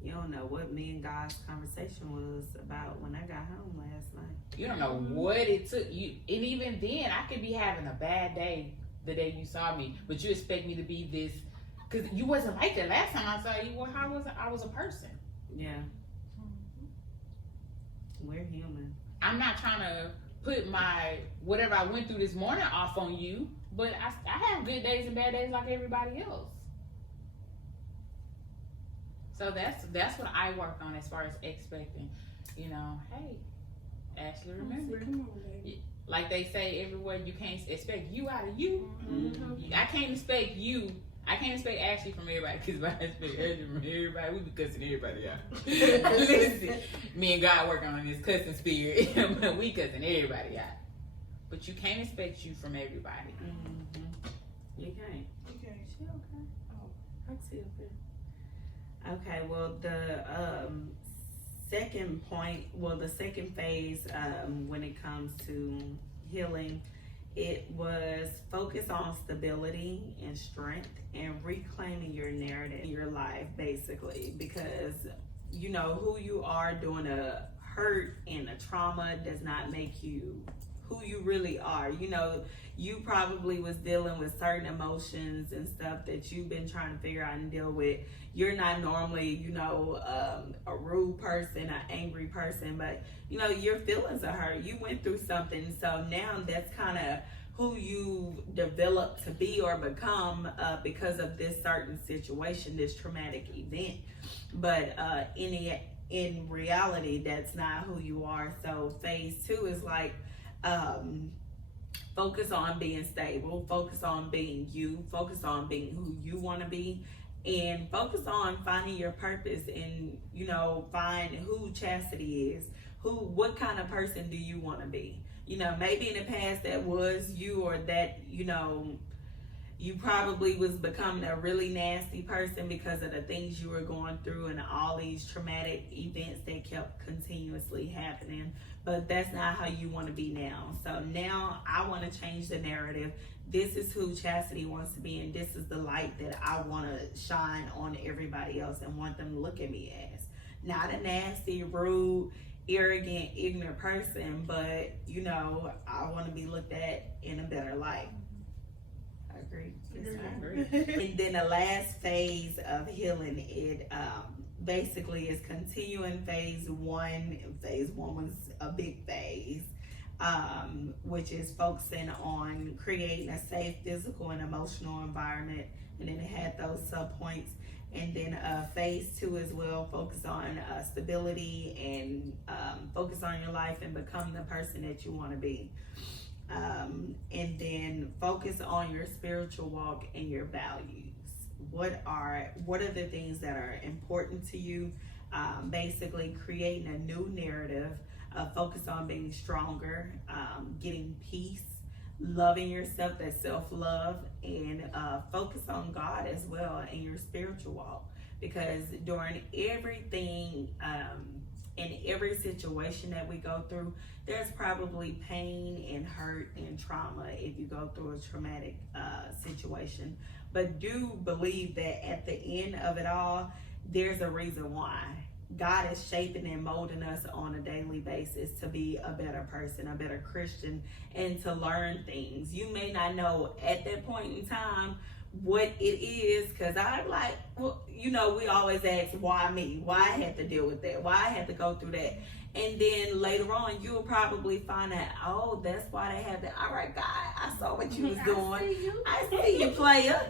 You don't know what me and God's conversation was about when I got home last night. You don't know what it took you, and even then, I could be having a bad day the day you saw me, but you expect me to be this, because you wasn't like that last time I saw you. Well, how was I was a person? Yeah. We're human. I'm not trying to put my whatever I went through this morning off on you, but I have good days and bad days like everybody else. So that's what I work on as far as expecting. You know, hey, Ashley, remember, Come on, baby. like they say everywhere, you can't expect you out of you. Mm-hmm. I can't expect you. I can't expect Ashley from everybody, because if I expect Ashley from everybody, we be cussing everybody out. Listen, me and God working on this cussing spirit, but we cussing everybody out. But you can't expect you from everybody. Mm-hmm. You can't. Okay. She okay? Oh, I see it there. Okay, well, the second point, the second phase when it comes to healing, it was focus on stability and strength and reclaiming your narrative in your life, basically, because you know who you are during a hurt and a trauma does not make you who you really are. You know, you probably was dealing with certain emotions and stuff that you've been trying to figure out and deal with. You're not normally, you know, a rude person, an angry person, but you know, your feelings are hurt. You went through something, so now that's kind of who you developed to be or become because of this certain situation, this traumatic event. But in reality, that's not who you are. So phase 2 is like, focus on being stable, focus on being you, focus on being who you want to be, and focus on finding your purpose and, you know, find who Chastity is. What kind of person do you want to be? You know, maybe in the past that was you, or that, you know, you probably was becoming a really nasty person because of the things you were going through and all these traumatic events that kept continuously happening. But that's not how you want to be now. So now I want to change the narrative. This is who Chastity wants to be, and this is the light that I want to shine on everybody else and want them to look at me as. Not a nasty, rude, arrogant, ignorant person, but you know, I want to be looked at in a better light. I agree. And then the last phase of healing, it basically is continuing phase 1. Phase 1 was a big phase, which is focusing on creating a safe physical and emotional environment, and then it had those sub points. And then phase 2 as well, focus on stability and focus on your life and become the person that you want to be. And then focus on your spiritual walk and your values. What are the things that are important to you? Basically creating a new narrative. Focus on being stronger, getting peace, loving yourself, that self-love, and focus on God as well in your spiritual walk, because during everything in every situation that we go through, there's probably pain and hurt and trauma if you go through a traumatic situation. But do believe that at the end of it all, there's a reason why. God is shaping and molding us on a daily basis to be a better person, a better Christian, and to learn things. You may not know at that point in time what it is, because I'm like, well, you know, we always ask, why me? Why I had to deal with that? Why I had to go through that? And then later on, you'll probably find out, oh, that's why they have that. All right, God, I saw what you was doing. I see you, player.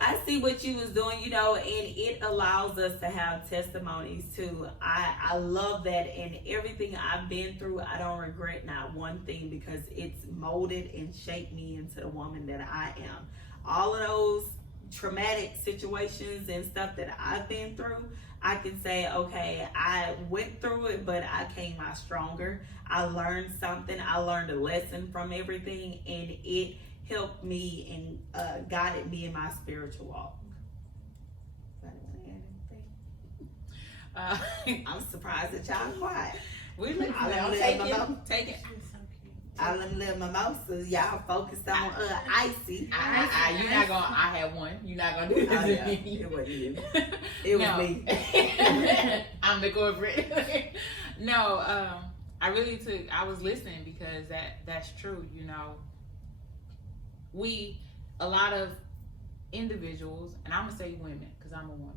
I see what you was doing, you know, and it allows us to have testimonies too. I love that, and everything I've been through, I don't regret not one thing, because it's molded and shaped me into the woman that I am. All of those traumatic situations and stuff that I've been through, I can say, okay, I went through it, but I came out stronger. I learned something. I learned a lesson from everything, and it helped me and guided me in my spiritual walk. I'm surprised that y'all quiet. We live take it. I let them live mimosas. Y'all focused on icy. You're not gonna. I have one. You're not gonna do this to me. It wasn't you. It was me. I'm the corporate. No, I was listening, because that's true. You know, a lot of individuals, and I'm gonna say women, because I'm a woman.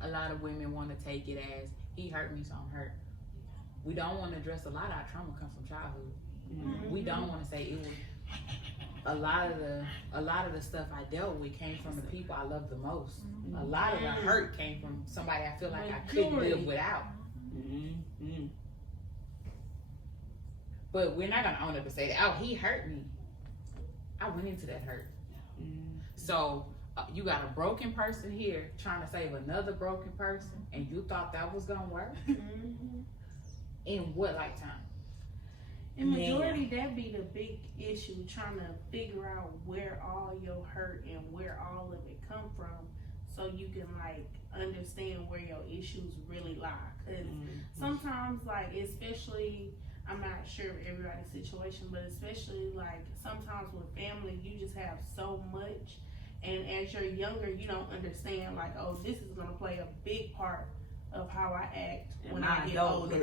A lot of women want to take it as, he hurt me, so I'm hurt. We don't want to address a lot of our trauma comes from childhood. We don't want to say it was. A lot of the stuff I dealt with came from the people I love the most. A lot of the hurt came from somebody I feel like I couldn't live without. But we're not gonna own up and say that. Oh, he hurt me. I went into that hurt. So you got a broken person here trying to save another broken person, and you thought that was gonna work? In what lifetime? And majority, that be the big issue, trying to figure out where all your hurt and where all of it come from, so you can like understand where your issues really lie. Because sometimes, like, especially, I'm not sure of everybody's situation, but especially like sometimes with family, you just have so much, and as you're younger, you don't understand like, oh, this is gonna play a big part of how I act when I get older,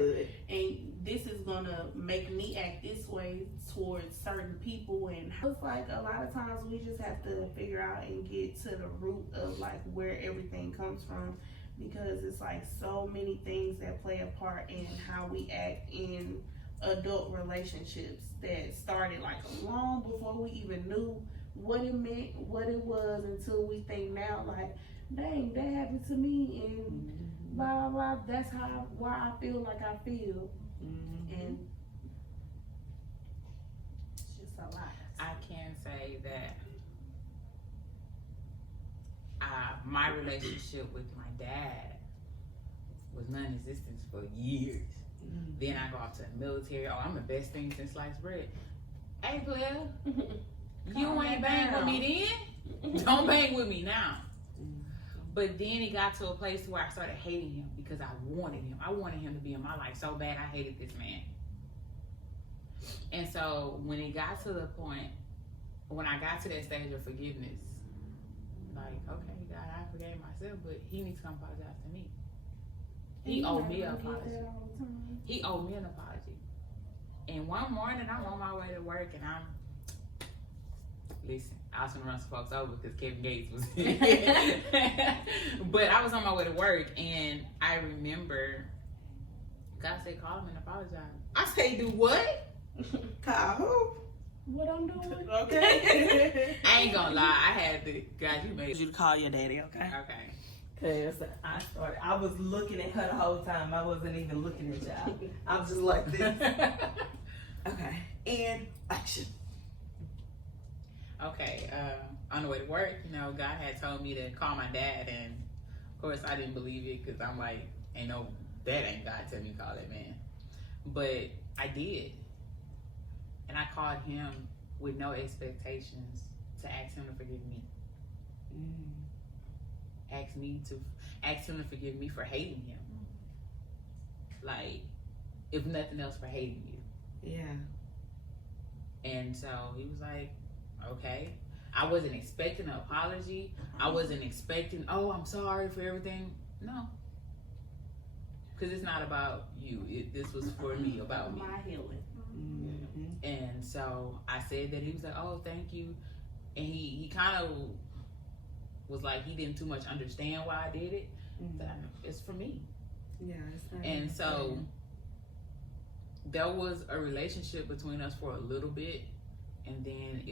and this is gonna make me act this way towards certain people. And it's like a lot of times we just have to figure out and get to the root of like where everything comes from, because it's like so many things that play a part in how we act in adult relationships that started like long before we even knew what it meant, what it was, until we think now like, dang, that happened to me, and blah, blah, blah. That's why I feel like I feel. And it's just a lot. I can say that my relationship with my dad was non-existent for years. Then I go off to the military. Oh, I'm the best thing since sliced bread. Hey, player, you ain't bang with me then? Don't bang with me now. But then it got to a place where I started hating him because I wanted him. I wanted him to be in my life so bad. I hated this man. And so when it got to the point, when I got to that stage of forgiveness, like, okay, God, I forgave myself, but he needs to come apologize to me. He owed me an apology. He owed me an apology. And one morning, I'm on my way to work, and listen, I was gonna run some folks over because Kevin Gates was but I was on my way to work, and I remember God said, call him and apologize. I say, do what? Call who? What I'm doing? Okay. I ain't gonna lie, I had to, God, you made You to call your daddy, okay? Okay. Cause I was looking at her the whole time. I wasn't even looking at y'all. I was just like this. Okay, and action. Okay, on the way to work, you know, God had told me to call my dad, and of course I didn't believe it because I'm like, ain't God tell me to call that man. But I did. And I called him with no expectations to ask him to forgive me. Ask him to forgive me for hating him. Like, if nothing else, for hating you. Yeah. And so he was like, okay. I wasn't expecting an apology. I wasn't expecting, oh, I'm sorry for everything. No. Because it's not about you. This was for me, about me. My healing. And so I said that. He was like, oh, thank you. And he kind of was like, he didn't too much understand why I did it. That it's for me. Yeah. And so there was a relationship between us for a little bit, and then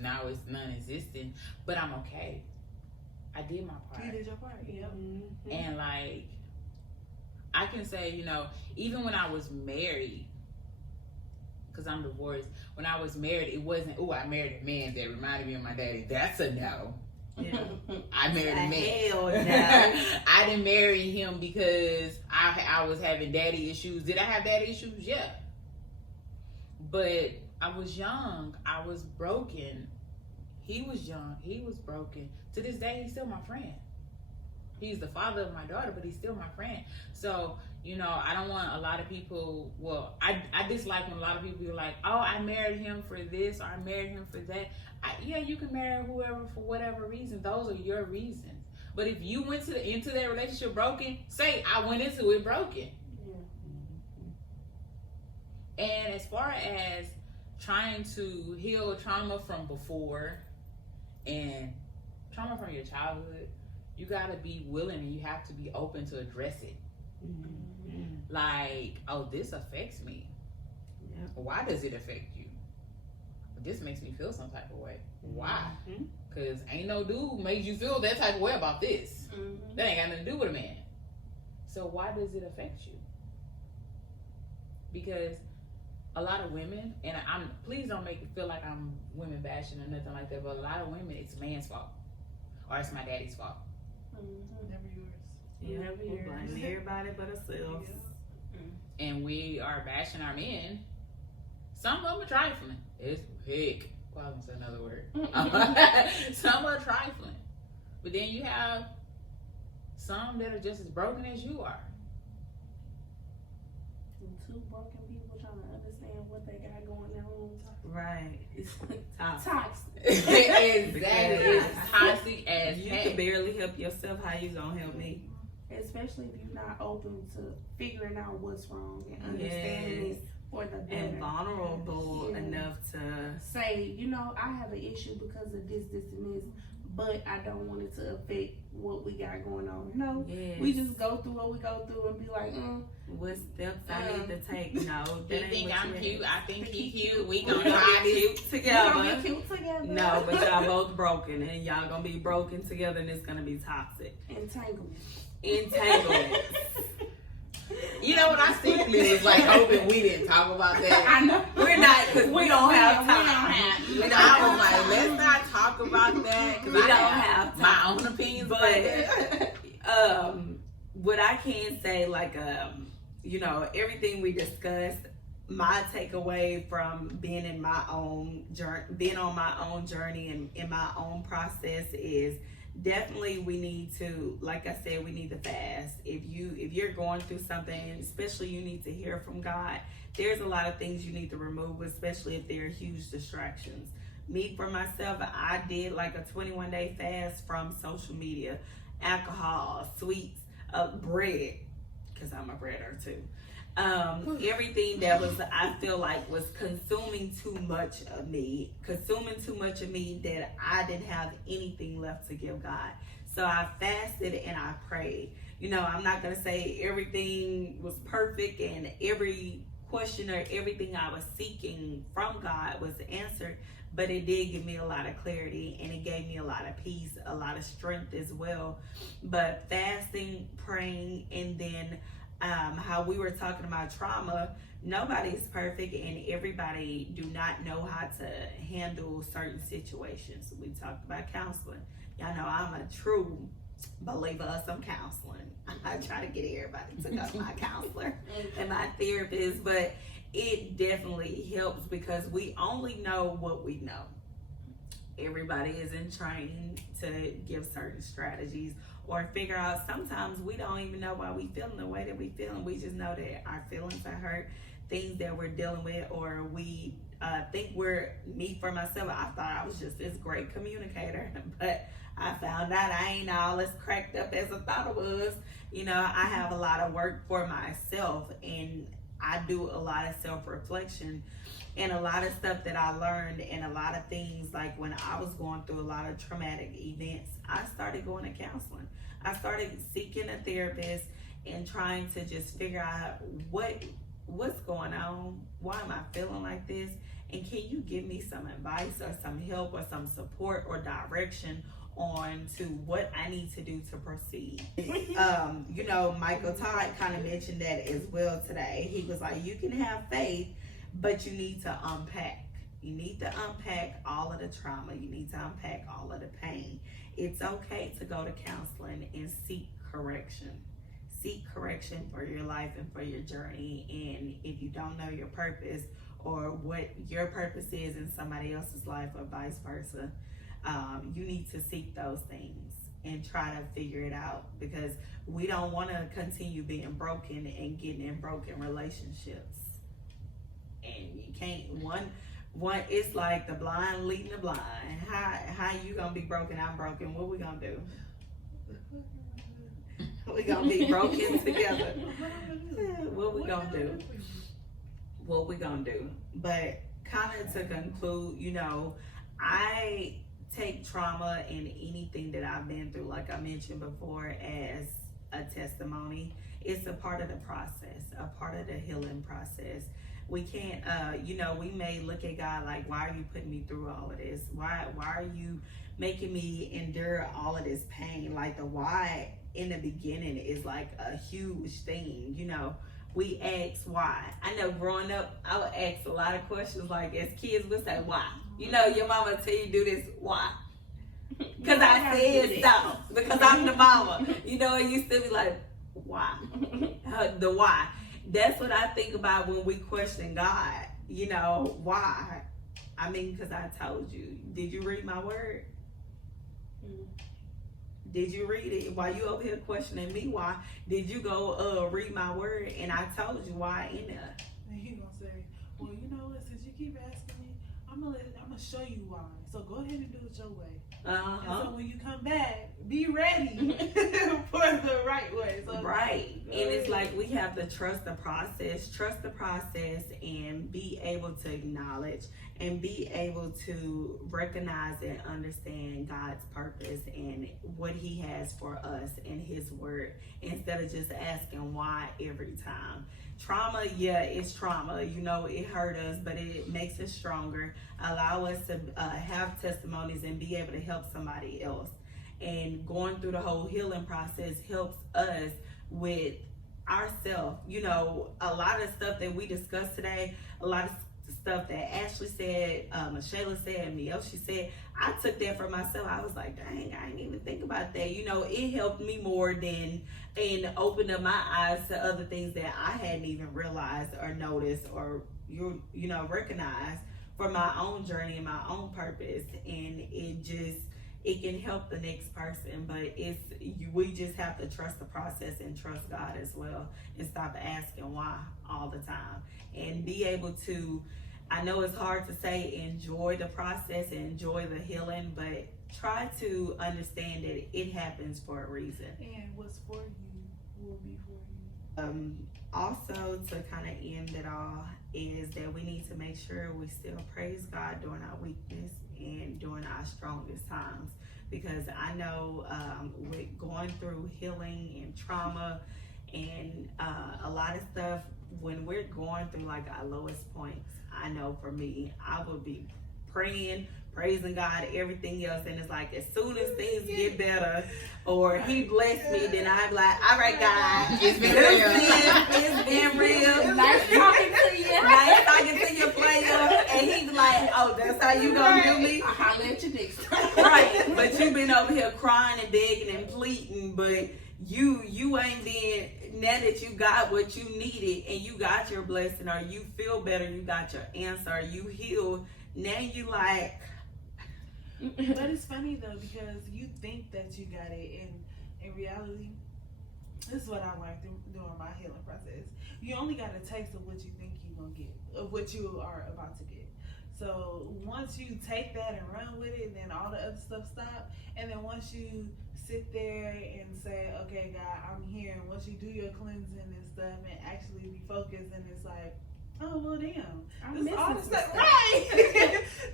now it's non-existent, but I'm okay. I did my part. You did your part, yeah. And like, I can say, you know, even when I was married, because I'm divorced, when I was married, it wasn't, oh, I married a man that reminded me of my daddy. That's a no. Yeah. I married a man. Hell no. I didn't marry him because I was having daddy issues. Did I have daddy issues? Yeah. But I was young. I was broken. He was young. He was broken. To this day, he's still my friend. He's the father of my daughter, but he's still my friend. So, you know, I don't want a lot of people, well, I dislike when a lot of people are like, oh, I married him for this, or I married him for that. Yeah, you can marry whoever for whatever reason. Those are your reasons. But if you went into that relationship broken, say, I went into it broken. Yeah. And as far as trying to heal trauma from before and trauma from your childhood, you gotta be willing and you have to be open to address it. Like, oh, this affects me. Yeah. Why does it affect you? This makes me feel some type of way. Why? Because ain't no dude made you feel that type of way about this. That ain't got nothing to do with a man. So why does it affect you? Because a lot of women, and please don't make it feel like I'm women bashing or nothing like that, but a lot of women, it's man's fault. Or it's my daddy's fault. Never yours. Yeah, Never we yours. blame everybody but ourselves. And we are bashing our men. Some of them are trifling. It's heck. Well, I was gonna say another word. Some are trifling. But then you have some that are just as broken as you are. Two broken people trying to understand what they got going on. Right. It's toxic. Toxic. Exactly. It's toxic as You heck. can barely help yourself. How you gonna help me? Especially if you're not open to figuring out what's wrong and understanding Yes. it for the better. And vulnerable Yeah. enough to. Say, you know, I have an issue because of this, and this, but I don't want it to affect what we got going on. No, Yes. we just go through what we go through and be like, What steps I need to take? No, You that ain't think what I'm you cute? had. I think he cute. We We gonna gonna try be this. cute we together. gonna be cute together. No, but y'all both broken, and y'all gonna be broken together, and it's gonna be toxic. Entanglement. Entanglement. You know what? I secretly was like hoping we didn't talk about that. I know. We're not, because we don't have time. I was like, let's not talk about that because We I don't have have my time. own opinions. But what I can say, like, you know, everything we discussed, my takeaway from being in my own journey, being on my own journey and in my own process is definitely we need to, like I said, we need to fast. If you're going through something, especially you need to hear from God, there's a lot of things you need to remove, especially if they're huge distractions. Me, for myself, I did like a 21-day fast from social media, alcohol, sweets, bread, because I'm a breader too. Everything that was, I feel like, was consuming too much of me that I didn't have anything left to give God. So I fasted and I prayed. You know, I'm not going to say everything was perfect and every question or everything I was seeking from God was answered, but it did give me a lot of clarity and it gave me a lot of peace, a lot of strength as well. But fasting, praying, and then how we were talking about trauma, nobody's perfect and everybody do not know how to handle certain situations. We talked about counseling. Y'all know I'm a true believer of some counseling. I try to get everybody to go to my counselor and my therapist, but it definitely helps because we only know what we know. Everybody isn't trained to give certain strategies or figure out. Sometimes we don't even know why we feeling the way that we feeling. We just know that our feelings are hurt, things that we're dealing with, or we think me for myself, I thought I was just this great communicator, but I found out I ain't all as cracked up as I thought I was. You know, I have a lot of work for myself and I do a lot of self-reflection and a lot of stuff that I learned and a lot of things, like when I was going through a lot of traumatic events, I started going to counseling. I started seeking a therapist and trying to just figure out what's going on, why am I feeling like this, and can you give me some advice or some help or some support or direction on to what I need to do to proceed. You know, Michael Todd kind of mentioned that as well today. He was like, you can have faith, but you need to unpack. You need to unpack all of the trauma. You need to unpack all of the pain. It's okay to go to counseling and seek correction. Seek correction for your life and for your journey. And if you don't know your purpose or what your purpose is in somebody else's life or vice versa, you need to seek those things and try to figure it out, because we don't want to continue being broken and getting in broken relationships. And you can't, one it's like the blind leading the blind. How you gonna be broken? I'm broken. What we gonna do? We gonna be broken together. What we gonna do? What we gonna do? But kind of to conclude, you know, I take trauma and anything that I've been through, like I mentioned before, as a testimony. It's a part of the process, a part of the healing process. We can't, we may look at God like, why are you putting me through all of this? Why are you making me endure all of this pain? Like the why in the beginning is like a huge thing, We ask why. I know growing up, I would ask a lot of questions. Like as kids, we say why. Your mama tell you do this, why? Because I said so. Because I'm the mama. It used to be like, why? The why. That's what I think about when we question God. Why? I mean, because I told you. Did you read my word? Did you read it? While you over here questioning me why, did you go read my word? And I told you why in there. And he gonna say, well, you know what, since you keep asking me, I'm gonna show you why. So go ahead and do it your way. And so when you come back, be ready for the right way. So right. And it's like we have to trust the process, and be able to acknowledge and be able to recognize and understand God's purpose and what he has for us in his word, instead of just asking why every time. Trauma, it's trauma. It hurt us, but it makes us stronger. Allow us to have testimonies and be able to help somebody else. And going through the whole healing process helps us with ourselves. A lot of stuff that we discussed today, a lot of stuff that Ashley said, Shayla said, and Miyoshi said, I took that for myself. I was like, dang, I didn't even think about that. It helped me more than and opened up my eyes to other things that I hadn't even realized or noticed or recognized for my own journey and my own purpose. And it can help the next person, but we just have to trust the process and trust God as well, and stop asking why all the time, and be able to, I know it's hard to say, enjoy the process and enjoy the healing, but try to understand that it happens for a reason. And what's for you will be for you. Also, to kind of end it all, is that we need to make sure we still praise God during our weakness and during our strongest times. Because I know with going through healing and trauma and a lot of stuff, when we're going through like our lowest points, I know for me, I would be praying, praising God, everything else, and it's like as soon as things get better or he bless me, then I'm like, all right, God, it's been real. Nice talking to you. Nice talking to you, player. And he's like, oh, that's how you gonna do me? I'll holler at you next time. Right, but you've been over here crying and begging and pleading, but you ain't been, now that you got what you needed and you got your blessing, or you feel better, you got your answer, you healed, now you like. But it's funny though, because you think that you got it, and in reality, this is what I learned during my healing process. You only got a taste of what you think you're gonna get, of what you are about to get. So once you take that and run with it, then all the other stuff stop. And then once you sit there and say, okay, God, I'm here. And once you do your cleansing and stuff and actually be focused, and it's like, oh, well, damn. I'm This all the missing stuff. some Right.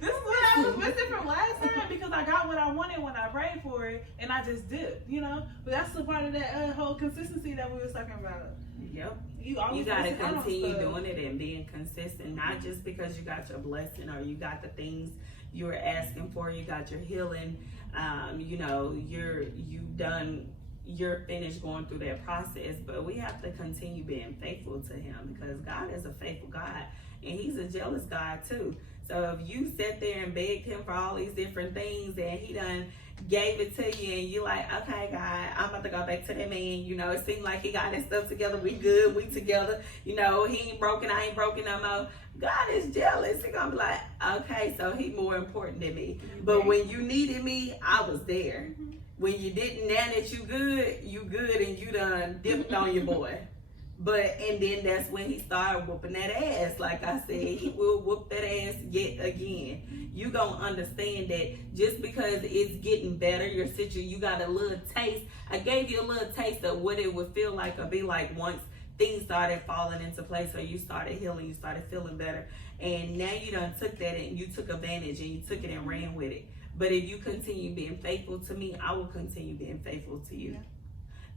This is what I was missing from last time, because I got what I wanted when I prayed for it, and I just dipped, But that's the part of that whole consistency that we were talking about. Yep. You got to continue doing it and being consistent, not just because you got your blessing or you got the things you were asking for, you got your healing, you're finished going through that process, but we have to continue being faithful to him, because God is a faithful God, and he's a jealous God too. So if you sat there and begged him for all these different things and he done gave it to you, and you like, okay, God, I'm about to go back to that man, it seemed like he got his stuff together, we good, we together, he ain't broken, I ain't broken no more. God is jealous. He gonna be like, okay, so he more important than me. But when you needed me, I was there. When you didn't, now that you good and you done dipped on your boy. And then that's when he started whooping that ass. Like I said, he will whoop that ass yet again. You gonna understand that just because it's getting better, your situation, you got a little taste. I gave you a little taste of what it would feel like or be like once things started falling into place, or you started healing, you started feeling better. And now you done took that and you took advantage and you took it and ran with it. But if you continue being faithful to me, I will continue being faithful to you. Yeah.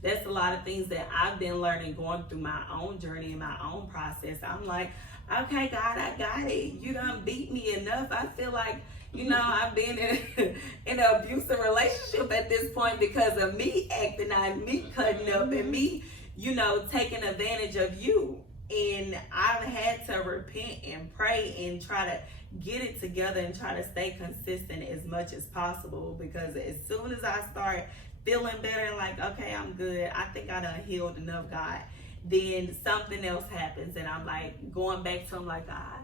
That's a lot of things that I've been learning going through my own journey and my own process. I'm like, okay, God, I got it. You done beat me enough. I feel like, you know, I've been in an abusive relationship at this point because of me acting out, me cutting up, and me, you know, taking advantage of you. And I've had to repent and pray and try to get it together and try to stay consistent as much as possible, because as soon as I start feeling better, like, okay, I'm good, I think I done healed enough, God, then something else happens and I'm like going back to him like, God,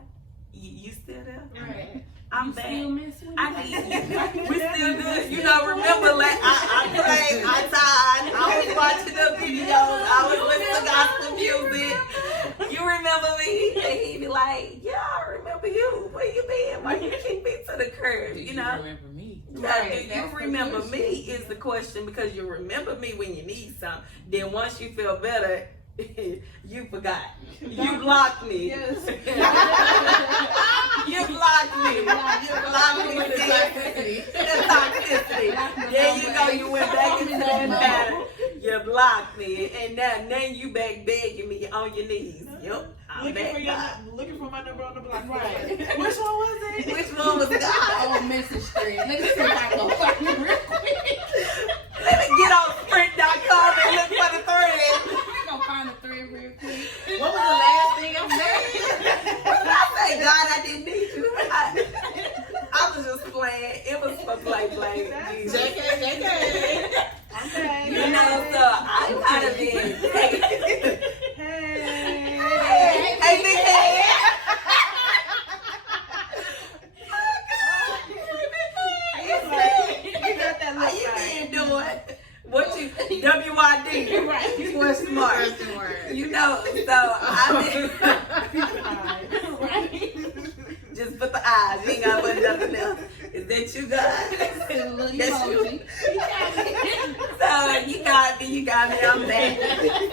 you still there? Right. I'm You back. still miss me? I need you. We still good. You know, remember, like, I prayed, I tied, I was watching the videos, I was listening to gospel music. You remember me? And he'd be like, yeah, I remember you. Where you been? Why you kick me to the curb? You know? remember me? Yeah, do you remember me is the question, because you remember me when you need something. Then once you feel better, you forgot. You blocked me. Yes. You blocked me. You blocked me with the toxicity. There you go. You went back into that pattern. You blocked me, and now you back begging me on your knees. Yep. I'm back. Looking for my number on the block. Right. Which one was it? Which one was God? Oh, message thread. Let me see if I can find it real quick. Let me get on Sprint.com and look for the thread. We're going to find the thread real quick. What was the last thing I said? When I say, God, I didn't need you, I was just playing. It was for play. Okay. You know, so I kind of been. Hey, big head. How you been doing? What you WYD? Right. We're smart. You know, so I just put the eyes. You ain't got to put nothing else. Is that you, God? That's you. So you got me. I'm back.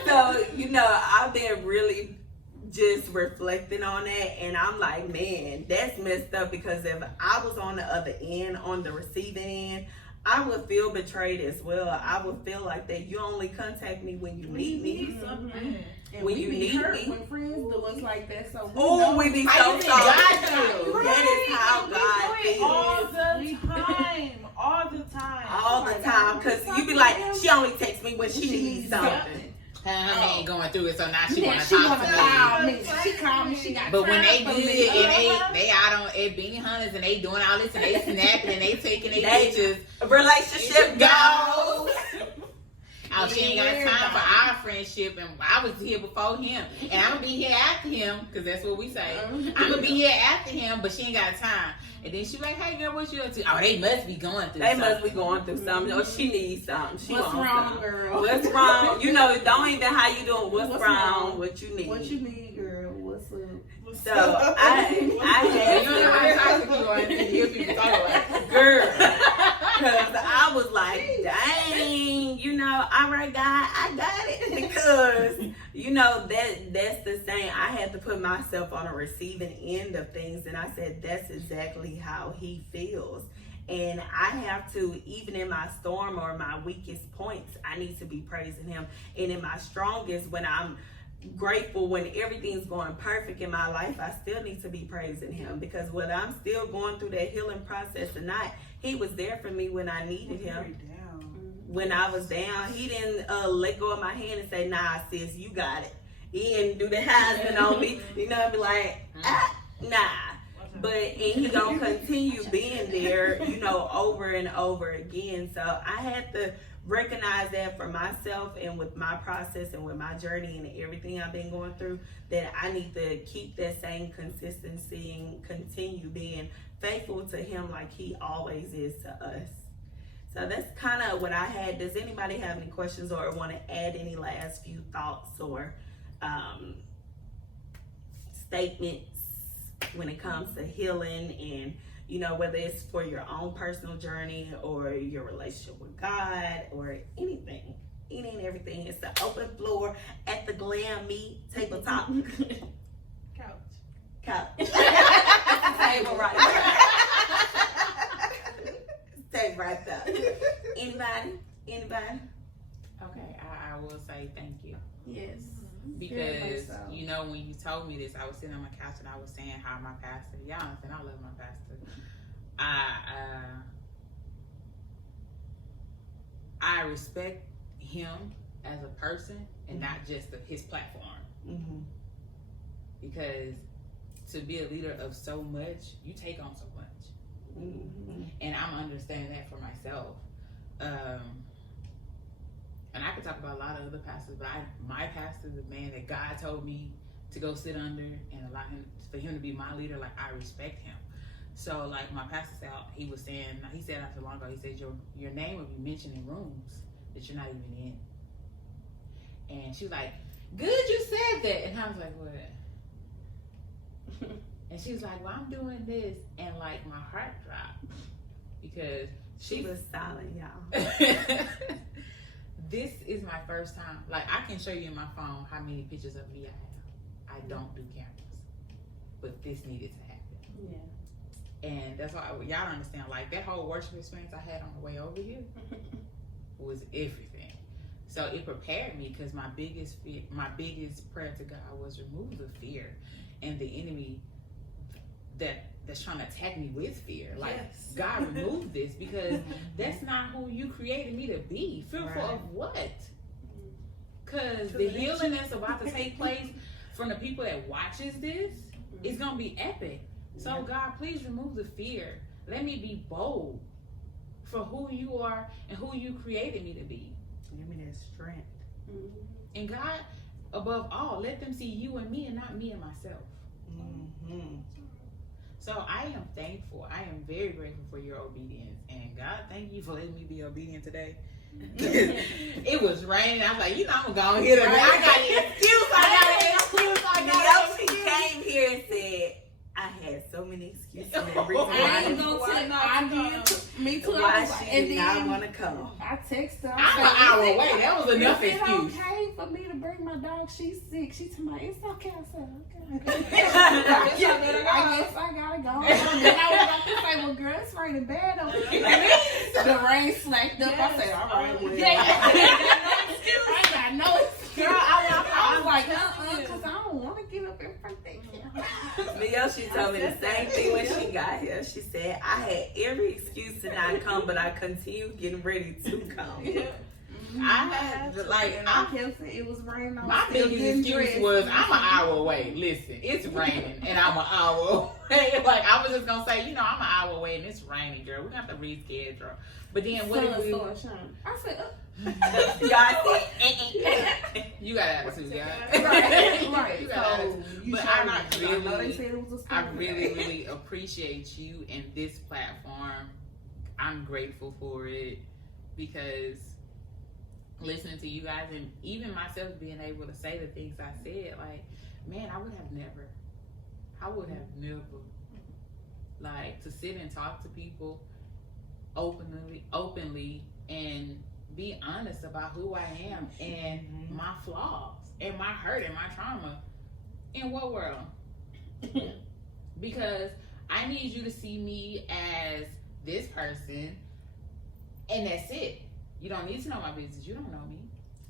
So you know, I've been really just reflecting on that, and I'm like, man, that's messed up, because if I was on the other end, on the receiving end, I would feel betrayed as well. I would feel like that you only contact me when you need me. And When we you be need hurt me. when friends do us like that. So Oh, we be so How you sorry. think God do? That is how God All feels. the time. All the time. All the time. Because you be like, she only texts me when she needs something. Honey ain't going through it, so now she Yeah, want to she talk wanna to me. call me. She called me. She got But when they time good for me. and they out on at Beanie Hunters and they doing all this and they snapping and they taking their pictures, Relationship goals. oh, she ain't got time for our friendship, and I was here before him, and I'm gonna be here after him, because that's what we say. I'm gonna be here after him, but she ain't got time. And then she like, hey girl, what you up to? Oh, they must be going through They something. must be going through something. Or she needs something. She What's wants wrong, something. girl? What's wrong? You know, don't even how you doing. What's What's wrong? wrong? What you need? What you need, girl? What's up? So I You don't know how to had talk to people and hear people talk like, to, girl, because I was like, dang, you know, all right, God, I got it, because you know that's the same. I had to put myself on a receiving end of things, and I said that's exactly how he feels. And I have to, even in my storm or my weakest points, I need to be praising him. And in my strongest, when I'm grateful, when everything's going perfect in my life, I still need to be praising him, because whether I'm still going through that healing process or not, he was there for me when I needed him. When I was down, he didn't let go of my hand and say, nah, sis, you got it. He didn't do the Heisman on me. You know, I'd be like, nah. But and he gonna continue being there, you know, over and over again. So I had to recognize that for myself, and with my process and with my journey and everything I've been going through, that I need to keep that same consistency and continue being faithful to him like he always is to us. So that's kind of what I had. Does anybody have any questions or want to add any last few thoughts or statements when it comes to healing, and you know, whether it's for your own personal journey or your relationship with God or anything, any and everything? It's the open floor at the GLAM Me Table Talk. Couch. Table right there. Table right there. Anybody? okay, I I will say thank you. Yes. Because, Very much so. you know, when you told me this, I was sitting on my couch and I was saying how my pastor, y'all understand, I love my pastor. I respect him as a person and not just his platform. Mm-hmm. Because to be a leader of so much, you take on so much. Mm-hmm. And I'm understanding that for myself. And I could talk about a lot of other pastors, but my pastor, the man that God told me to go sit under and allow him for him to be my leader, like I respect him. So like my pastor said, he said after long ago, he said your name will be mentioned in rooms that you're not even in. And she was like, "Good, you said that." And I was like, "What?" And she was like, "Well, I'm doing this," and like my heart dropped because She was silent, y'all. This is my first time. Like, I can show you in my phone how many pictures of me I have. I don't do cameras, but this needed to happen. Yeah. And that's why y'all don't understand. Like, that whole worship experience I had on the way over here was everything. So it prepared me because my biggest prayer to God was remove the fear and the enemy that's trying to attack me with fear. Like, Yes. God, remove this because that's not who you created me to be. Fearful Right. of what? Because the healing that's about to take place from the people that watches this is going to be epic. So God, please remove the fear. Let me be bold for who you are and who you created me to be. Give me that strength. And God, above all, let them see you and me and not me and myself. Mm-hmm. So I am thankful. I am very grateful for your obedience. And God, thank you for letting me be obedient today. It was raining. I was like, you know, I'm going to hit her. I got an excuse. She came here and said, I had so many excuses. And reasons I ain't gonna tell. I did. Me too. why I was like, she and did not then want to come. I texted her. I'm an hour away. That was enough Is it excuse. okay for me to bring my dog? She's sick. She told me it's okay. I said okay. I guess I gotta go. And then I was about to say, well, girl, it's raining bad over here. The rain slacked up. I said, all right, well. I ain't got no excuse. Girl, I was like, because I don't want to get up in front of them. Miguel, she told me the same thing when she got here. She said, I had every excuse to not come, but I continued getting ready to come. I had, like, I kept saying it was raining. my biggest excuse was, I'm an hour away. Listen, it's raining, and I'm an hour away. Like, I was just going to say, you know, I'm an hour away, and it's raining, girl. We're going to have to reschedule. But then, what if we... I said, God said, You got attitude, guys. right. You got attitude. But I know they said it was a really, really appreciate you and this platform. I'm grateful for it because listening to you guys and even myself being able to say the things I said, like, man, I would have never, like, to sit and talk to people openly and be honest about who I am and my flaws and my hurt and my trauma. In what world? Because I need you to see me as this person and that's it. You don't need to know my business. You don't know me.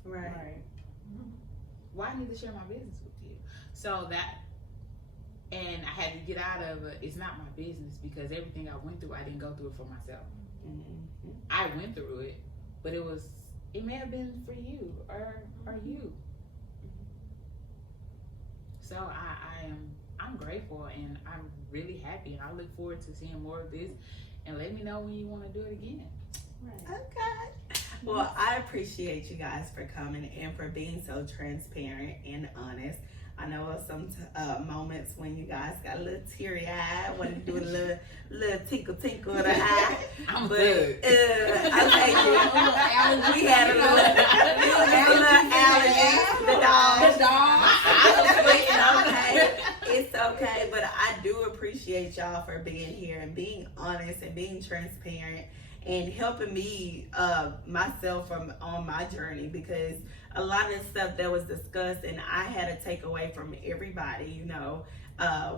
right. Why I need to share my business with you? So that, and I had to get out of it. It's not my business because everything I went through, I didn't go through it for myself. Mm-hmm. I went through it, but it may have been for you or you. So I'm grateful and I'm really happy and I look forward to seeing more of this and let me know when you want to do it again. Okay. Well, I appreciate you guys for coming and for being so transparent and honest. I know of some moments when you guys got a little teary-eyed, when you do a little tinkle of the eye. I'm but, good. I'll take it. We had a little allergy. The dog. It's okay, but I do appreciate y'all for being here and being honest and being transparent and helping me myself on my journey, because a lot of the stuff that was discussed and I had to take away from everybody, you know,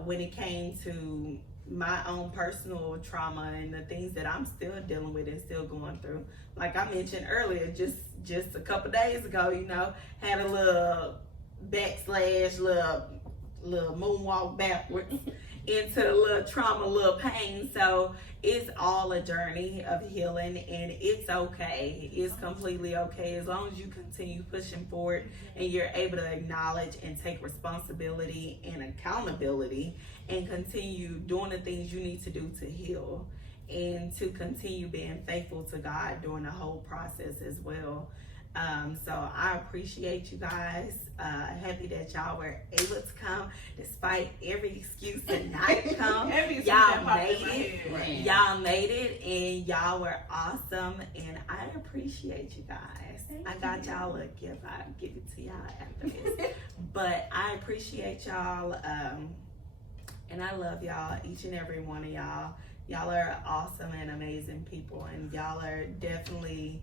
when it came to my own personal trauma and the things that I'm still dealing with and still going through. Like I mentioned earlier, just a couple days ago, you know, had a little backslash, little moonwalk backwards into a little trauma, little pain. So it's all a journey of healing, and it's okay. It's completely okay as long as you continue pushing forward and you're able to acknowledge and take responsibility and accountability and continue doing the things you need to do to heal and to continue being faithful to God during the whole process as well. So I appreciate you guys. Happy that y'all were able to come despite every excuse to not come. Y'all made it. Right. Y'all made it, and y'all were awesome. And I appreciate you guys. I got y'all a gift. I'll give it to y'all after this. But I appreciate y'all. And I love y'all, each and every one of y'all. Y'all are awesome and amazing people, and y'all are definitely,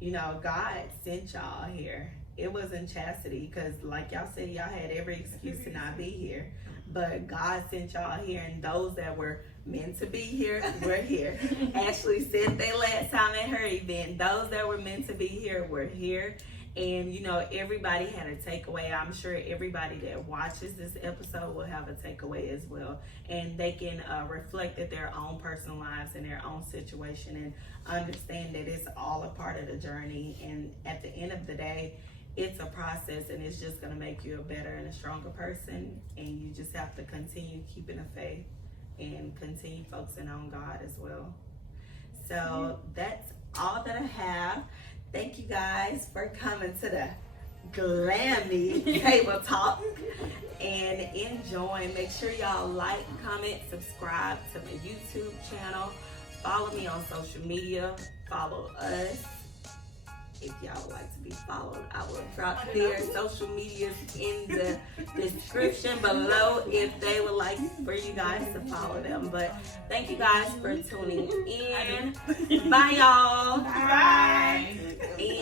you know, God sent y'all here. It wasn't chastity, because like y'all said, y'all had every excuse to not be here. But God sent y'all here, and those that were meant to be here were here. Ashley said they last time at her event. Those that were meant to be here were here. And, you know, everybody had a takeaway. I'm sure everybody that watches this episode will have a takeaway as well. And they can reflect at their own personal lives and their own situation and understand that it's all a part of the journey. And at the end of the day, it's a process, and it's just going to make you a better and a stronger person. And you just have to continue keeping the faith and continue focusing on God as well. So that's all that I have. Thank you guys for coming to the GLAM Me Table Talk and enjoying. Make sure y'all like, comment, subscribe to my YouTube channel. Follow me on social media. Follow us. If y'all would like to be followed, I will drop their social medias in the description below if they would like for you guys to follow them. But thank you guys for tuning in. Bye, y'all. Bye. And